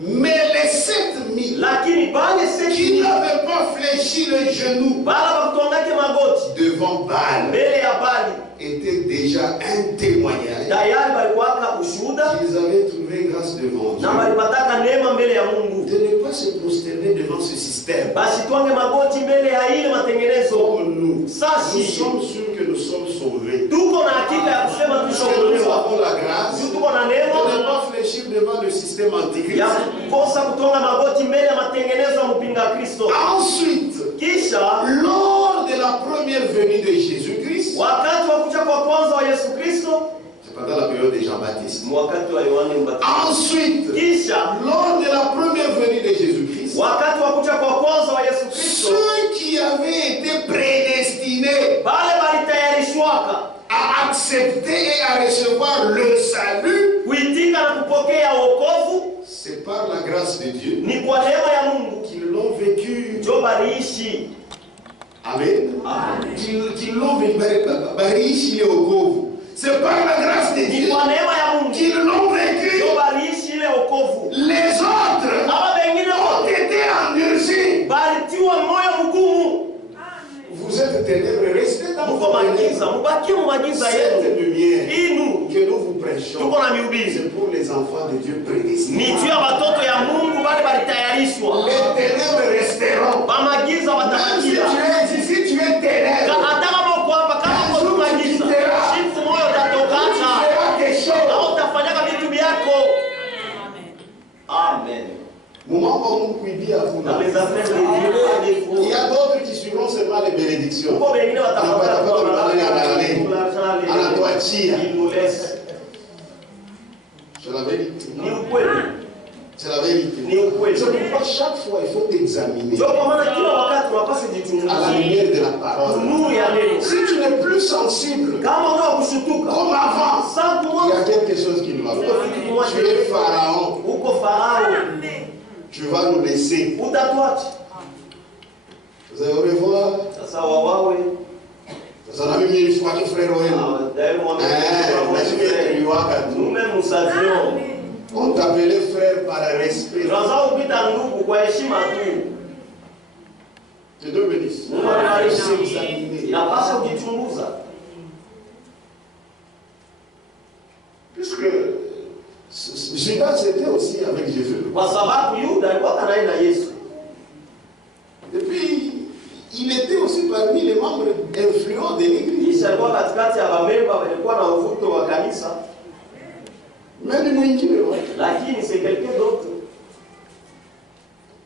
mais les 7000 lakini bale qui 7000 n'avaient pas fléchi les genoux bala bakutwangake magoti devant Baal mbele ya Bali était déjà un témoignage tayari balikuwaka ushuhuda qu'ils avaient trouvé grâce devant Dieu na balipataka neema mbele ya Mungu, de ne pas se prosterner devant ce système. basi twange magoti mbele ya ile matengenezo. Comme nous Sashi sommes sûrs que nous sommes sauvés. tuko na hakika ya kusema Parce que nous tushaokolewa, avons la grâce juu tuko na de ne neema pas fléchir devant le système antichrist. ya kukosa kutonga magoti mbele ya matengenezo ya mpinga Kristo. Ensuite, Kisha lors de la première venue de Jésus-Christ, wakati wa kuja kwa kwanza wa Yesu Kristo, c'est pendant la période de Jean-Baptiste. wakati wa Yohane Mbatizaji. Ensuite, Kisha lors de la première venue de Jésus-Christ, wakati wa kuja kwa kwanza wa Yesu Kristo, ceux qui avaient été prédestinés bale balitayarishwaka à accepter et à recevoir le salut, kuitika na kupokea wokovu, c'est par la grâce de Dieu ni kwa neema ya Mungu qu'ils l'ont vécu. ndio baliishi. Amen. Amen. Qu'ils l'ont vécu. Barishi le wokovu. C'est par la grâce de Ni Dieu kwa neema ya Mungu qu'ils l'ont vécu. ndio baliishi ile wokovu. Les autres Aba bengine ont wote été endurcis. balitiwa moyo mgumu. Vous êtes ténèbres, restez dans Muko vos magiza, ténèbres. mubakie mu magiza yenu. Cette lumière Inu que nous vous prêchons, tuko na mihubiri c'est pour les enfants de Dieu prédestinés. ni juu ya watoto ya Mungu bale balitayarishwa. Les ténèbres resteront. Bamagiza Même si watabakia. tu es ici, si tu es ténèbre, Hata kama uko hapa, kama uko tu magiza, siku moyo tu utatokacha feras tes choses. au utafanyaka vitu vyako. Amen. Dans les affaires de Dieu, il y a d'autres qui suivront seulement les bénédictions. ils nous laissent. C'est la vérité. C'est la Ni vérité. ukweli. C'est pourquoi chaque fois il faut examiner Ndio kwa maana kila wakati tunapaswa à la jichunguze. lumière de la parole. Nuru ya neno. Si tu n'es plus sensible Kama unao kushutuka, comme avant, sasa il y a mwanzo quelque chose qui ne va pas. Tu es pharaon. uko Farao, Tu vas nous laisser. utatuacha. Vous allez au revoir. Sasa wawawe. Ça n'a même une fois que frère Owen. Nous-mêmes nous savions. On t'appelait frère par respect. Tunazao kupita ndugu kwa heshima tu. Tu dois bénir. Mungu anabariki. Inapaswa kujichunguza. Puisque Judas était aussi avec Jésus. Kwa sababu Yuda alikuwa kanaenda Yesu. Et puis, il était aussi parmi les membres influents de l'église. Kisha alikuwa katikati ya wamemba walikuwa na uvuto wa kanisa. Mais ni mwingine. Lakini c'est quelqu'un d'autre.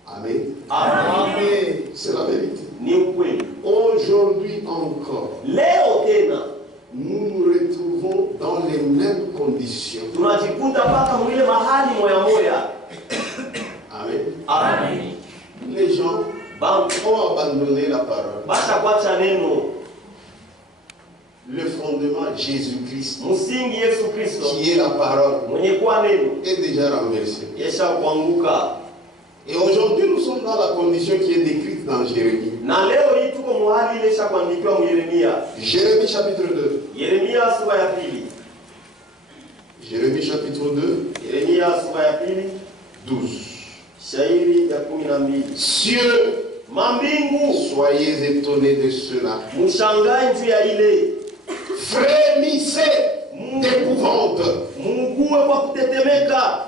Amen. Amen. C'est la vérité. Ni ukweli. Aujourd'hui encore, Leo tena nous nous retrouvons dans les mêmes conditions. tunajikuta mpaka mwile mahali moya moya. Amen. Amen. Les gens ont abandonné la parole. Basha kuacha neno. Le fondement Jésus-Christ, Msingi Yesu Kristo qui est la parole, mwenye kuwa neno est déjà renversé. yesha kuanguka. Et aujourd'hui, nous sommes dans la condition qui est décrite dans Jérémie. Na leo hii tuko mahali ile sha kuandikiwa mu Yeremia. Jérémie chapitre 2. Yeremia sura ya pili. Jérémie chapitre 2. Yeremia sura ya pili 12. shairi ya 12. Cieux, Mambingu, soyez étonnés de cela. mushangae juu ya ile. Frémissez d'épouvante Mungue kwa kutetemeka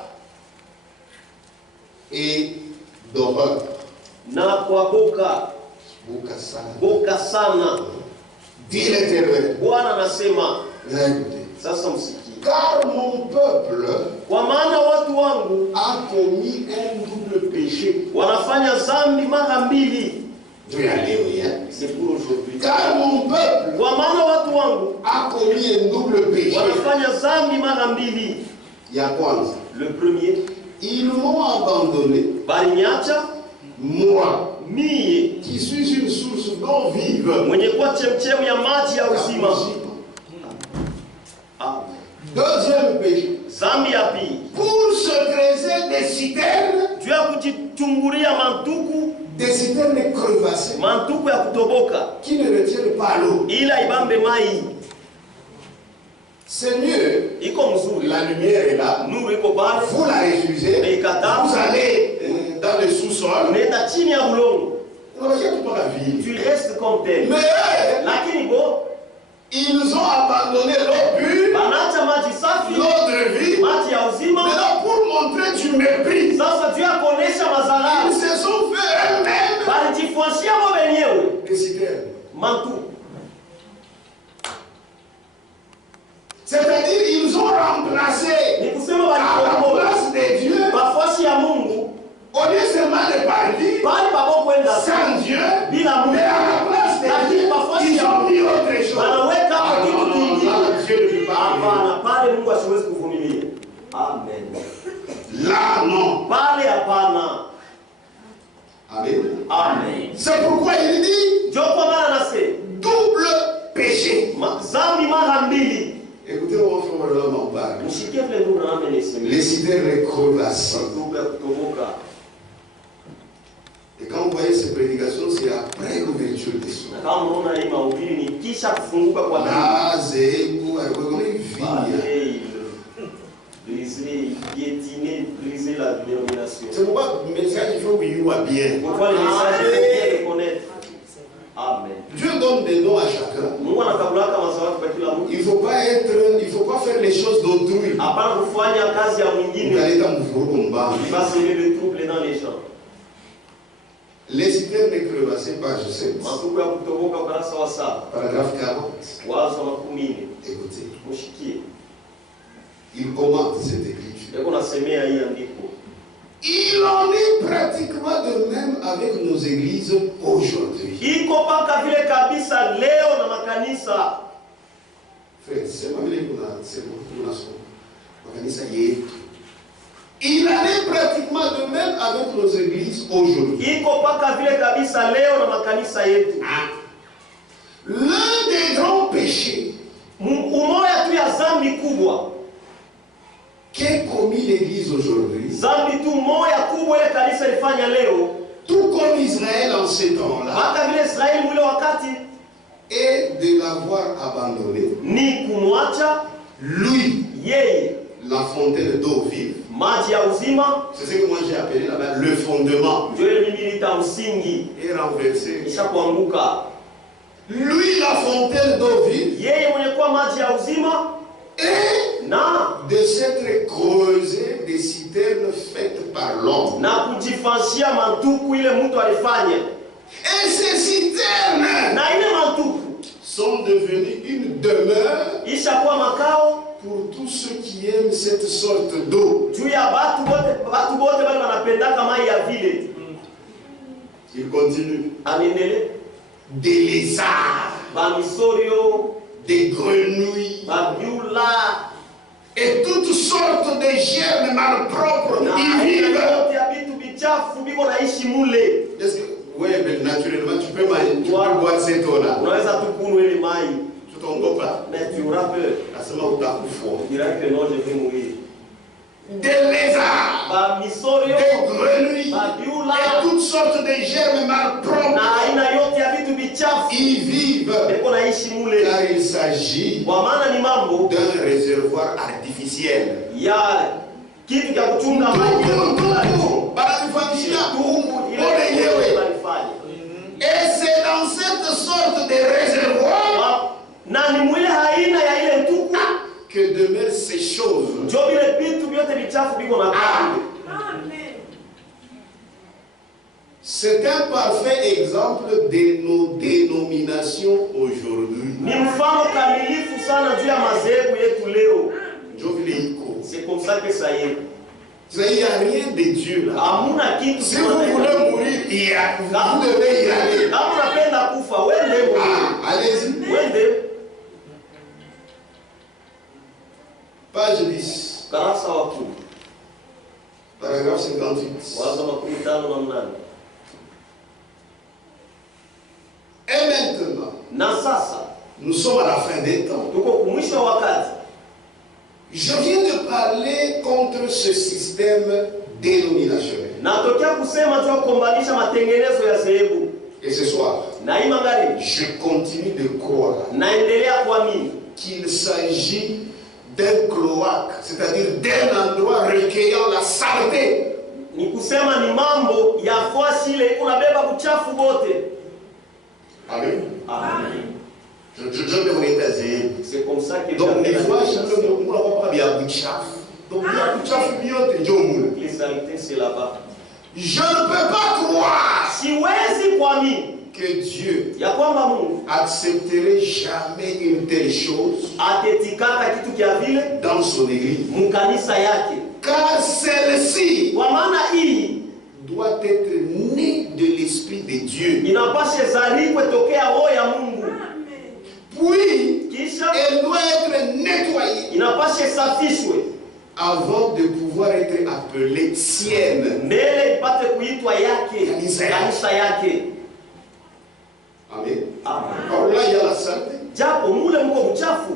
et d'horreur. na kwa boka sana. Dit l'Éternel. Bwana anasema, Écoutez. sasa msikie. Car mon peuple Kwa maana watu wangu a commis un double péché. wanafanya dhambi mara mbili. C'est pour aujourd'hui. Car mon peuple Kwa maana watu wangu a commis un double péché. wanafanya dhambi mara mbili. Ya kwanza. Le premier, Ils m'ont abandonné, baliniacha moi, mie qui suis une source d'eau vive. mwenye kuwa chemchemu ya maji ya uzima. Deuxième péché. Dhambi ya pili, Pour se creuser des citernes, juu ya kujitungulia mantuku, des citernes crevassées, mantuku ya kutoboka qui ne retiennent pas l'eau. ila ibambe mai. C'est mieux. Iko mzuri, La lumière est là. nuru iko pale, Vous la refusez. umeikataa, Vous allez dans le sous-sol. unaenda chini ya ulongo, On va dire toute la vie. tu restes comme tel. Mais Lakini bo ils ont abandonné l'eau pure, banaacha maji safi, l'eau de vie. maji ya uzima. Maintenant, pour montrer du mépris, Sasa juu ya kuonesha ils madharau, se sont fait eux-mêmes balijifwashia wao wenyewe des citernes. mantuku. C'est-à-dire, ils ont remplacé Ni kusema à la walikomboa place de Dieu, mafwashi ya Mungu au lieu seulement de partir bali babo kwenda sans Dieu, bila Mungu, mais à la place de Dieu, ils ont mis autre chose. wanaweka hapo kitu kingine. Là, Dieu ne peut pas. Hapana, pale Mungu asiwezi kuvumilia. Amen. Là, non. Pale hapana. Amen. Amen. C'est pourquoi il dit Ndio kwa maana anasema double péché. dhambi mara mbili. Écoutez, mon frère, l'homme en parle. Mshikie vile ndugu na mimi niseme. Les citernes crevassées. Mantuku ya kutoboka. Et quand vous voyez ces prédications, c'est après l'ouverture des sceaux. Na kama unaona hii mahubiri ni kisha kufunguka kwa mbingu. Là, c'est comme une vigne. Bale, briser, piétiner, briser la dénomination. C'est pourquoi le message, il faut qu'il y ait bien. Pourquoi le message est bien reconnaître? Amen. Dieu donne des noms à chacun. Mungu anakabulaka mazawadi kwa kila mtu. Il faut pas faire les choses d'autrui. Hapana kufanya kazi ya mwingine. Utaleta mvurugo mbaya. Il va semer le trouble dans les gens. Les citernes crevassées, page 7. Mantuku ya kutoboka ukurasa wa 7. Paragraphe 40. Wazo wa 10. Écoutez, Mushikie. il commente cette écriture. Yako nasemea hii andiko. Il en est est pratiquement de même avec nos églises aujourd'hui. Iko paka vile kabisa leo na makanisa. Frère, c'est pas vile kuna makanisa yetu. Il en est pratiquement de même avec nos églises aujourd'hui. Iko paka vile kabisa leo na makanisa yetu. L'un des grands péchés Umoja tu ya zambi kubwa qu'est commis l'église aujourd'hui, zambi tu moja kubwa ile kanisa ilifanya leo, tout comme Israël en ces temps-là, paka vile Israeli mule wakati, est de l'avoir abandonné. ni kumwacha Lui, yeye la fontaine d'eau vive. maji ya uzima, C'est ce que moi j'ai appelé là-bas le fondement. ndio ile mimi nita msingi Et renversé. kisha kuanguka. Lui, la fontaine d'eau vive, Yeye mwenye kuwa maji ya uzima et na de s'être creusé des citernes faites par l'homme. na kujifanshia mantuku ile mtu alifanya, Et ces citernes na ile mantuku sont devenues une demeure ishakuwa makao pour tous ceux qui aiment cette sorte d'eau. juu ya batu bote bali wanapendaka mai ya vile. Il continue. Anaendelea Des lézards, bamisorio, des grenouilles babiula et toutes sortes de germes malpropres na qui aina vivent. yote ya vitu vichafu biko naishi mule. Est-ce que, oui, mais naturellement, tu peux boire cette eau-là. Unaweza tu kunywa ile mai Tu t'en vas pas. mais tu auras peur. À ce moment où tu as coup Direct que non, je vais mourir. des lézards, Bamisorio, des grenouilles babiula et toutes sortes de germes malpropres. na aina yote ya vitu vichafu Ils vivent biko naishi mule, car il s'agit kwa maana ni mambo d'un réservoir artificiel. ya kitu cha kuchunga maji Et c'est dans cette sorte de réservoir na ni mwile haina ya ile ntuku que demeurent ces choses. ndio vile vitu vyote vichafu biko na kule. C'est un parfait exemple de nos dénominations aujourd'hui. Ni mfano kamilifu sana juu ya madhehebu yetu leo. C'est comme ça que ça y est. Il n'y a rien de Dieu là. Hamuna kitu. Si vous voulez mourir, vous devez y aller. Kama unapenda kufa, wende. Allez-y. Wende. Page 10. Karasa wa 10. Paragraphe 58. Wazo makumi tano na mnane. Et maintenant, Na sasa, nous sommes à la fin des temps. tuko kumwisho wa wakati. Je viens de parler contre ce système dénominationnel. Natokea kusema tu kukombanisha matengenezo ya dhehebu. Et ce soir, Na hii magharibi, je continue de croire naendelea kuamini qu'il s'agit d'un cloaque, c'est-à-dire d'un endroit recueillant la saleté. ni kusema ni mambo ya fasi ile unabeba uchafu wote. Amen. Amen. Je devrais être. C'est comme ça que Donc, les fois, je ne vois pas bien bouchaf. Donc, il y a bouchaf biote, John. les saletés c'est là-bas. Je ne peux pas croire Siwezi kuamini que Dieu ya kwamba Mungu accepterait jamais une telle chose atetikaka kitu kia vile dans son église. mkanisa yake. Car celle-ci Kwa maana hii doit être née de l'Esprit de Dieu. inapashe zalikwe tokea roho ya Mungu. Puis, Kisha elle doit être nettoyée inapashe safishwe avant de pouvoir être appelée sienne. mbele ipate kuitwa yake, kanisa yake. Amen. Amen. Alors là, il y a la saleté. Japo mule mko uchafu.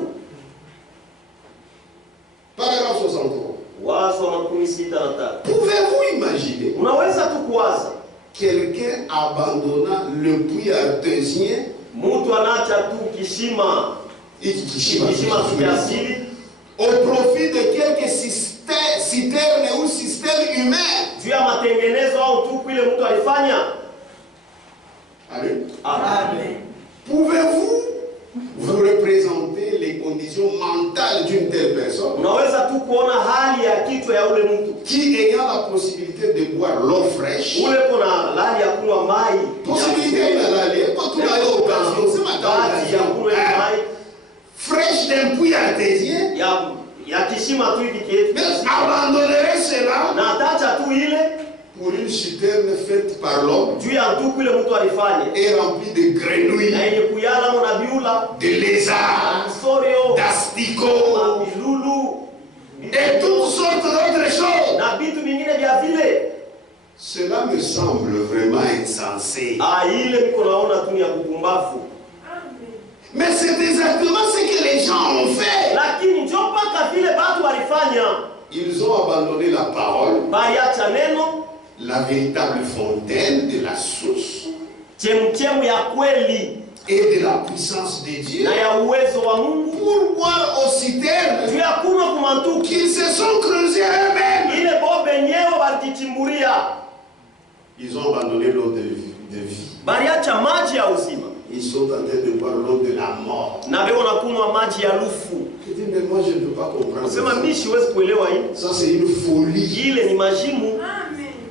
Paragraphe 63. Wazo makumi sita na tatu. Pouvez-vous imaginer Unaweza tu kuwaza quelqu'un abandonnant le puits artésien mtu anaacha tu kishima kishima cha asili au profit de quelques citernes ou systèmes humains? juu ya matengenezo au tu ile mtu alifanya. Amen. Amen. Pouvez-vous vous représenter les conditions mentales d'une telle personne Unaweza tu kuona hali ya kichwa ya ule mtu qui, ayant la possibilité de boire l'eau fraîche, ule kuna hali ya kunywa mai, possibilité d'aller, quand tu as l'occasion, c'est ma ya kunywa mai fraîche d'un puits artésien, ya kishima tu hiki kietu, mais abandonnerait cela na atacha tu ile pour une citerne faite par l'homme juu ya nduku ile mtu alifanya et remplie de grenouilles, na yenye kuyala na biula de lézards, sorio d'asticots bilulu et toutes sortes d'autres choses. na vitu vingine vya vile. Cela me semble vraiment insensé. Ile mko naona tu ya kupumbavu. Mais c'est exactement ce que les gens ont fait. Lakini ndio paka vile watu walifanya. Ils ont abandonné la parole, Baliacha neno, la véritable fontaine de la source chemchemu ya kweli et de la puissance de Dieu, na ya uwezo wa Mungu, pour boire aux citernes juu ya kunywa kumantuki qu'ils se sont creusés eux-mêmes. ile bobe nyewe walijichimburia. Ils ont abandonné l'eau de vie. Baliacha maji ya uzima Ils sont en train de boire l'eau de la mort. na leo wanakunywa maji ya lufu. Je dis, mais moi je ne peux pas comprendre. Sema mimi siwezi kuelewa hii. Ça c'est une folie. Ile ni majimu.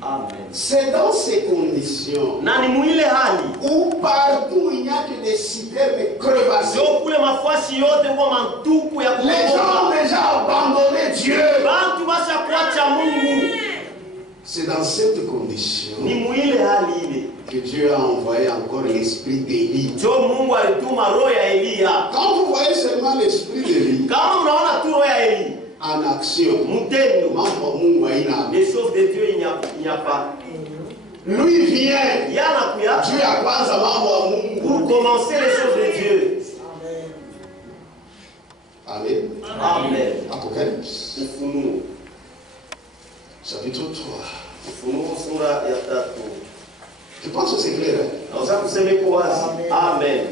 Amen. C'est dans ces conditions Na ni muile hali où partout il n'y a que des citernes crevassées. sio kule mafasi yote kwa mantuku ya Les gens ont kuokoka. déjà abandonné Dieu. Bantu basha kuacha Mungu. C'est dans cette condition Ni muile hali ile que Dieu a envoyé encore l'esprit d'Élie. ndio Mungu alituma roho ya Elia. Quand vous voyez seulement l'esprit d'Élie Kama unaona tu roho ya Eli en action, mtendo, mambo Mungu haina. les choses de Dieu il n'y a pas. Lui vient. Yana kuya Dieu ya kwanza mambo ya Mungu. pour commencer les choses de Dieu. Amen. Amen. Apocalypse, Ufunuo. chapitre 3. Ufunuo sura ya 3. Je pense que c'est clair. Hein? Naweza kusema iko wazi. Amen.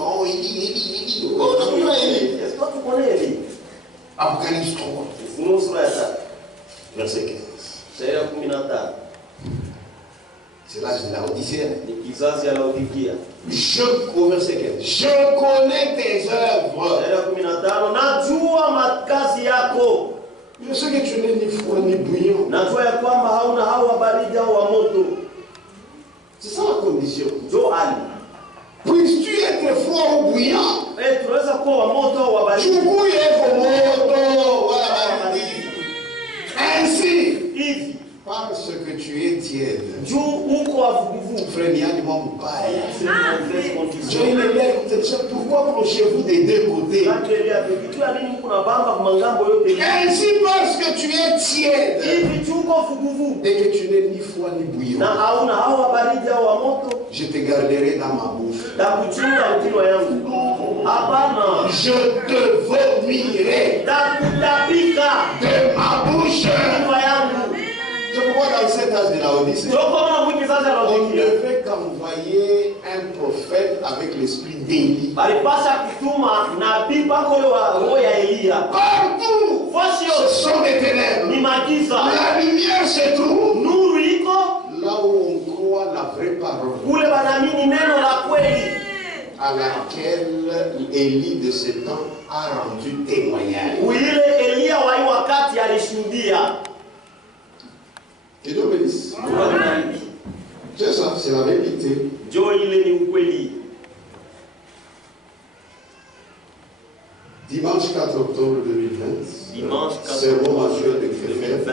Oh, Élie. Oh, tu vois Élie. Est-ce que tu connais Eli? Apocalypse 3, Ufunuo sura ya 3. verset 15. Shairi ya 15. C'est l'âge de la Odyssée. Ni kizazi ya Laodikia. Au verset 15. Je connais tes œuvres. Shairi ya 15. Najua makazi yako. Je sais que tu n'es ni froid ni bouillant. Najua ya kwamba hauna hawa baridi au wa moto. C'est ça la condition. Ndio hali. Puisses-tu être froid ou bouillant? Tunaweza kuwa wa moto au wa baridi. Chukue moto wala baridi. Ainsi, Hivi parce que tu es tiède. juu uko wa vuguvugu. Frère, ni animal mbaya. C'est une mauvaise condition. Dieu il est là. Pourquoi approchez-vous des deux côtés? Ainsi parce que tu es tiède Hivi chuko vuguvugu et que tu n'es ni froid ni na bouillant, hauna hawa baridi au wa moto, je te garderai dans ma bouche. takuchunga mtino yangu. Hapana, Je te vomirai takutapika de ma bouche. mtino yangu. Je vois dans cet âge de la Odyssée, Ndio kwa maana mwingi sasa on ne anaokia. fait qu'envoyer un prophète avec l'esprit d'Élie. Balipasha kutuma nabii pako wa roho ya Elia. Partout, Fasi ce yote sont des ténèbres. ni magiza. La lumière se trouve Nuru iko là où on croit la vraie parole, kule banamini neno la kweli. à laquelle Élie de ce temps a rendu témoignage. Uile Elia wa hii wakati alishuhudia. Que Dieu bénisse. C'est ça, c'est la vérité. Jo ile ni ukweli. Dimanche 4 octobre 2020, Dimanche 4 sermon majeur de Créfelle. 2020.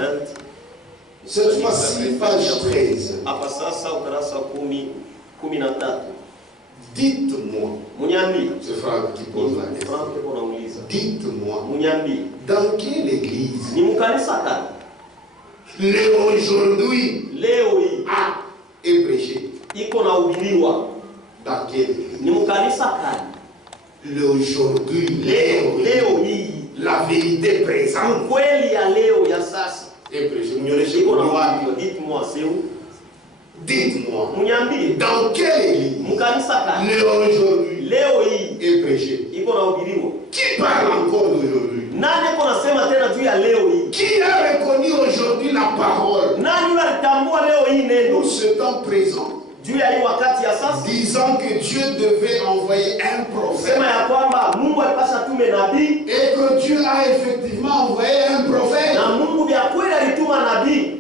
Cette fois-ci, page 13. Hapa sasa ukurasa 13. Dites-moi, Munyambi. c'est Franck qui pose la question. Frank unauliza. Dites-moi, Munyambi. dans quelle église Ni mkanisa gani? aujourd'hui Leo hii est prêché? iko na uhubiriwa. Dans quelle église? Ni mkanisa gani? Aujourd'hui, Leo hii. la vérité présente Ukweli ya leo ya sasa. est prêchée. Mnyoneshe Iko na kwa uhubiriwa. Dites-moi c'est où? Dites-moi, Munyambi. dans quelle église Mkanisa gani? aujourd'hui Leo hii est prêché? iko na uhubiriwa. Qui parle encore d'aujourd'hui? Nani iko nasema tena juu ya leo hii? Qui a reconnu aujourd'hui la parole Nani yule alitambua leo hii neno pour ce temps présent, juu ya hii wakati ya sasa? disant que Dieu devait envoyer un prophète Sema ya kwamba Mungu alipasha tume nabii et que Dieu a effectivement envoyé un prophète? na Mungu vya kweli alituma nabii.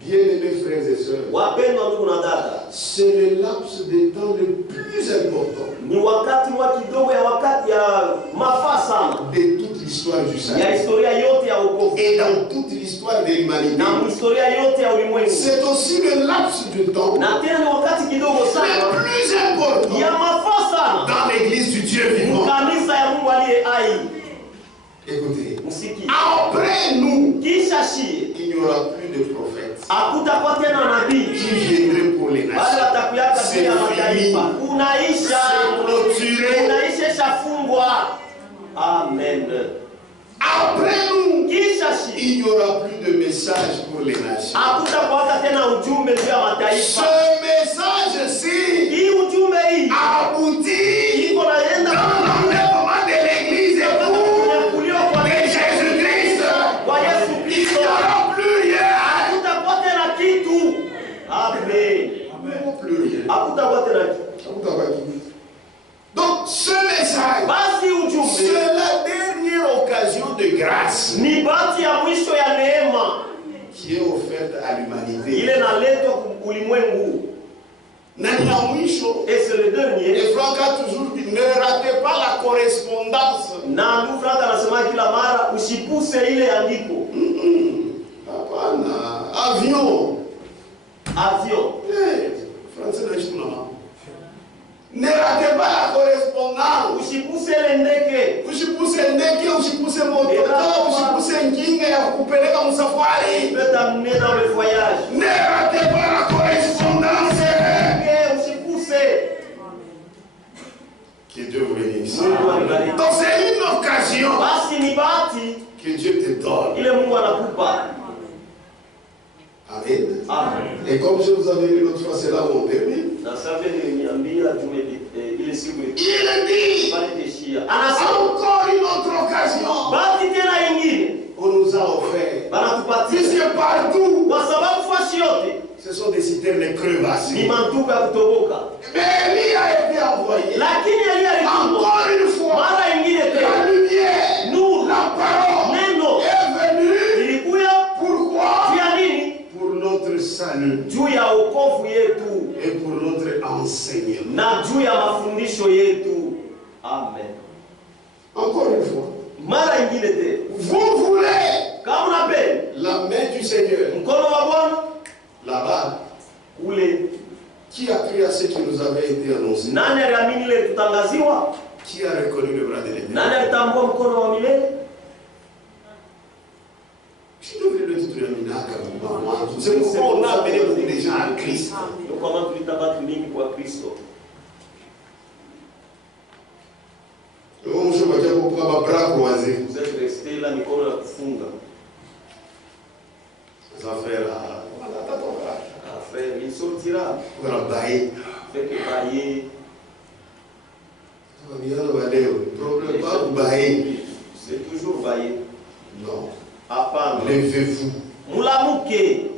Bien-aimés frères et sœurs, Wapendwa ndugu na dada, c'est le laps de temps le plus important ni wakati wa kidogo ya wakati ya mafaa sana de toute l'histoire du ya salut. historia yote ya wokovu et dans toute l'histoire de l'humanité. na historia yote ya ulimwengu. C'est aussi le laps du temps Na tena ni wakati kidogo le sana plus important ya mafaa sana dans l'église du Dieu vivant. kanisa ya Mungu aliye hai. Écoutez, Msiki. après nous, Kisha shie il n'y aura plus de prophètes hakutakuwa tena nabii qui viendraient pour les wala nations. atakuyaka C'est pia fini. mataifa. Unaisha C'est clôturé. unaisha shafungwa. Amen. Après nous, Kisha shie il n'y aura plus de message pour les nations. hakutakuwa tena ujumbe juu ya Ce mataifa. message-ci Hii ujumbe hii aboutit iko naenda dans l'enlèvement de l'église épouse kunyakuliwa kwa de Jésus-Christ. kwa Yesu Il n'y Kristo. aura plus rien. Hakutakuwa tena kitu. Amen. Plus rien. Hakutakuwa tena kitu. Donc, ce message, Basi c'est ujumbe la dernière occasion de grâce ni bahati ya mwisho ya neema qui est offerte à l'humanité. ile naletwa ulimwengu. Nani ya mwisho, Et c'est le dernier. et Franck a toujours dit, ne ratez pas la correspondance. Na ndugu Frank anasema kila mara usipuse ile andiko. Hapana, avion. Avion. Français naishi kuna mama. Ne ratez pas la correspondance. Usipuse ile ndege. Usipuse ndege, usipuse motoka, usipuse nginga ya kupeleka msafari. Peut t'amener dans le voyage. Ne ratez pas la correspondance. Ndege usipuse. Que Dieu vous bénisse. Mungu anibariki. Donc c'est une occasion Basi ni bahati que Dieu te donne. ile Mungu anakupa. Amen. Amen. Et comme je vous avais dit l'autre fois, c'est là où on termine. Na sasa niliambia ile siku Il dit pale teshia. Anasema encore une autre occasion bahati tena nyingine qu'on nous a offert. banakupatia Puisque partout, kwa sababu fasi yote ce sont des citernes crevassées. ni mantuka ya kutoboka. Mais Élie a été envoyé. Lakini Elia alitumwa Encore une fois, mara nyingine la tena. lumière, Nuru, la parole neno est venue. ilikuya Pourquoi? juu ya nini? Pour notre salut Juu ya wokovu yetu et pour notre enseignement. na juu ya mafundisho yetu. Amen. Encore une fois, Mara nyingine tena, vous voulez kama unapenda la main du Seigneur mkono wa Bwana là-bas. ule, Qui a cru à ce qui nous avait été annoncé? nani aliamini ile tutangaziwa? Qui a reconnu le bras de l'Éternel? Nani alitambua mkono wa milele? Je devrais le titrer Minaka. C'est pourquoi on a amené beaucoup de gens à Christ. Ndio kwa maana tulita watu mingi kwa Kristo. On se voit pour pas bras croisés. Vous êtes restés là mikono ya kufunga. Ça fait là. Voilà, t'as ton bras. Ah frère, il sortira. Voilà, bailler. Fait que bailler. Problème pas vous bailler. C'est toujours bailler. Non. Hapana. Levez-vous. Mulamuke.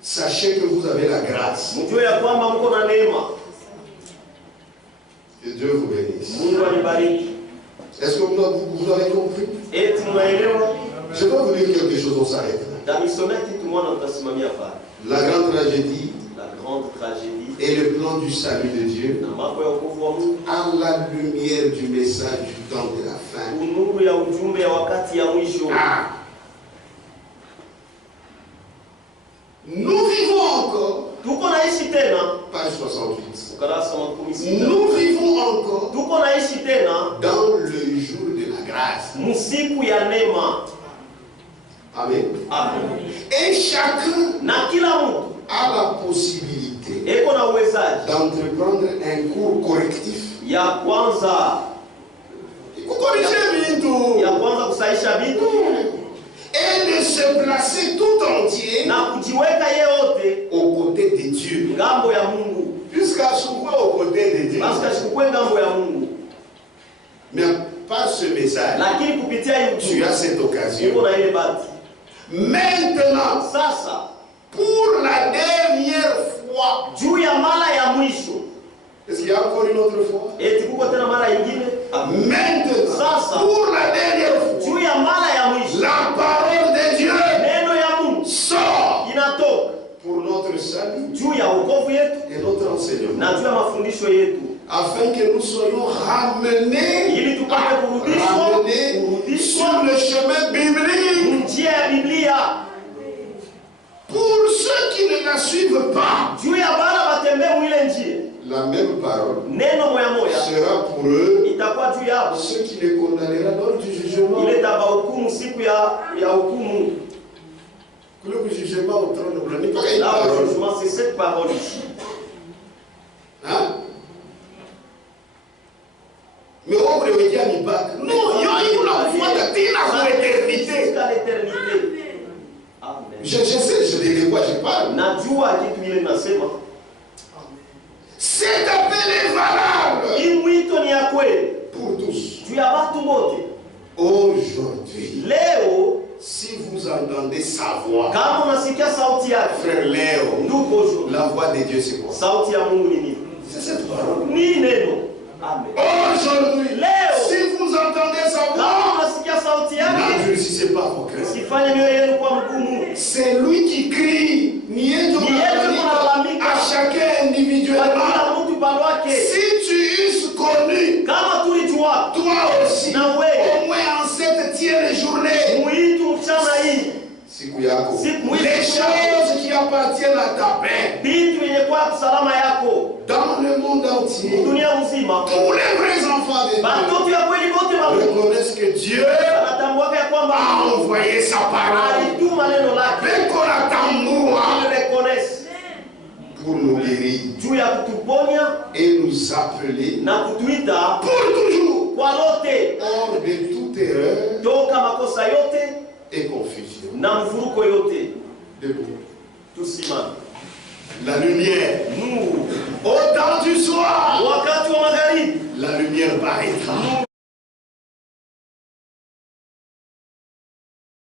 Sachez que vous avez la grâce. Mjue ya kwamba mko na neema. Que Dieu vous bénisse. Mungu anibariki. Est-ce que vous avez compris? Eti mnaelewa? Je dois vous dire quelque chose, on s'arrête. Tamisomea kitu mwana utasimamia pale. La grande tragédie La grande tragédie et le plan du salut de Dieu na mambo ya wokovu wa Mungu. à la lumière du message du temps de la fin. Nuru ya ujumbe ya wakati ya mwisho. Ah. Nous vivons encore, Tuko naishi tena. page 68. Ukarasa wa 16. Nous vivons encore Tuko naishi tena dans le jour de la grâce. musiku ya neema. Amen. Amen. Et chacun Na kila mtu a la possibilité eko na uwezaji d'entreprendre un cours correctif. ya kwanza kusaisha vitu Et de se placer tout entier na kujiweka yeyote aux côtés de Dieu. ngambo ya Mungu. Jusqu'à ce qu'on aux côtés de Dieu. Basi kashikwe ngambo ya Mungu. Mais par ce message, Lakini kupitia tu YouTube as cette occasion. uko na ile bahati. Maintenant, Sasa pour la dernière fois, juu ya mara ya mwisho, est-ce qu'il y a encore une autre fois? eti kuko tena mara nyingine. Maintenant, Sasa pour la dernière fois, juu ya mara ya mwisho, la parole de Dieu neno ya Mungu sort inatoka pour notre salut juu ya wokovu yetu et notre enseignement, na juu ya mafundisho yetu, afin que nous soyons ramenés ili tupate kurudishwa sur le chemin biblique pour eux itakuwa juu yao ce qui les condamnera lors du jugement. ile tabahukumu siku ya hukumu. Le jugement au trône blanc n'est pas une Là, le parole. jugement, c'est cette parole. Hein? Mais on va dire à mi-bac. Non, il y a une foi d'attendre pour l'éternité. Jusqu'à l'éternité. Amen. Je sais, je dis de quoi je parle. Najua kitu ile nasema. Cet appel est valable Hii mwito ni ya kweli pour tous. juu ya watu wote. Aujourd'hui, Leo si vous entendez sa voix, kama unasikia sauti yake, frère Léo, ndugu aujourd'hui, la voix de Dieu c'est quoi? sauti ya Mungu ni nini? C'est cette parole. Ni neno. Amen. Aujourd'hui, Léo, si vous entendez sa kama voix, unasikia sauti yake, n'endurcissez pas vos cœurs. usifanye mioyo yenu kuwa mgumu. C'est lui qui crie, à chacun individuellement. Kila mtu pande wake. Si tu eusses connu, Kama tulijua toi aussi, na wewe au moins en cette tienne journée, muitu mchana hii siku yako, Siku les yako. choses qui appartiennent à ta paix, vitu yenye kwa salama yako dans le monde entier, dunia mzima, tous les vrais enfants de Dieu batoto ya kweli wote wa Mungu reconnaissent que Dieu wanatambua ya kwamba a envoyé sa parole. alituma neno lake Dès qu'on attendra ili reconnaisse pour nous guérir juu ya kutuponya et nous appeler na kutuita pour toujours kwa lote hors de toute erreur toka makosa yote et confusion. na mvuruko yote. Debout. Tusimame. La lumière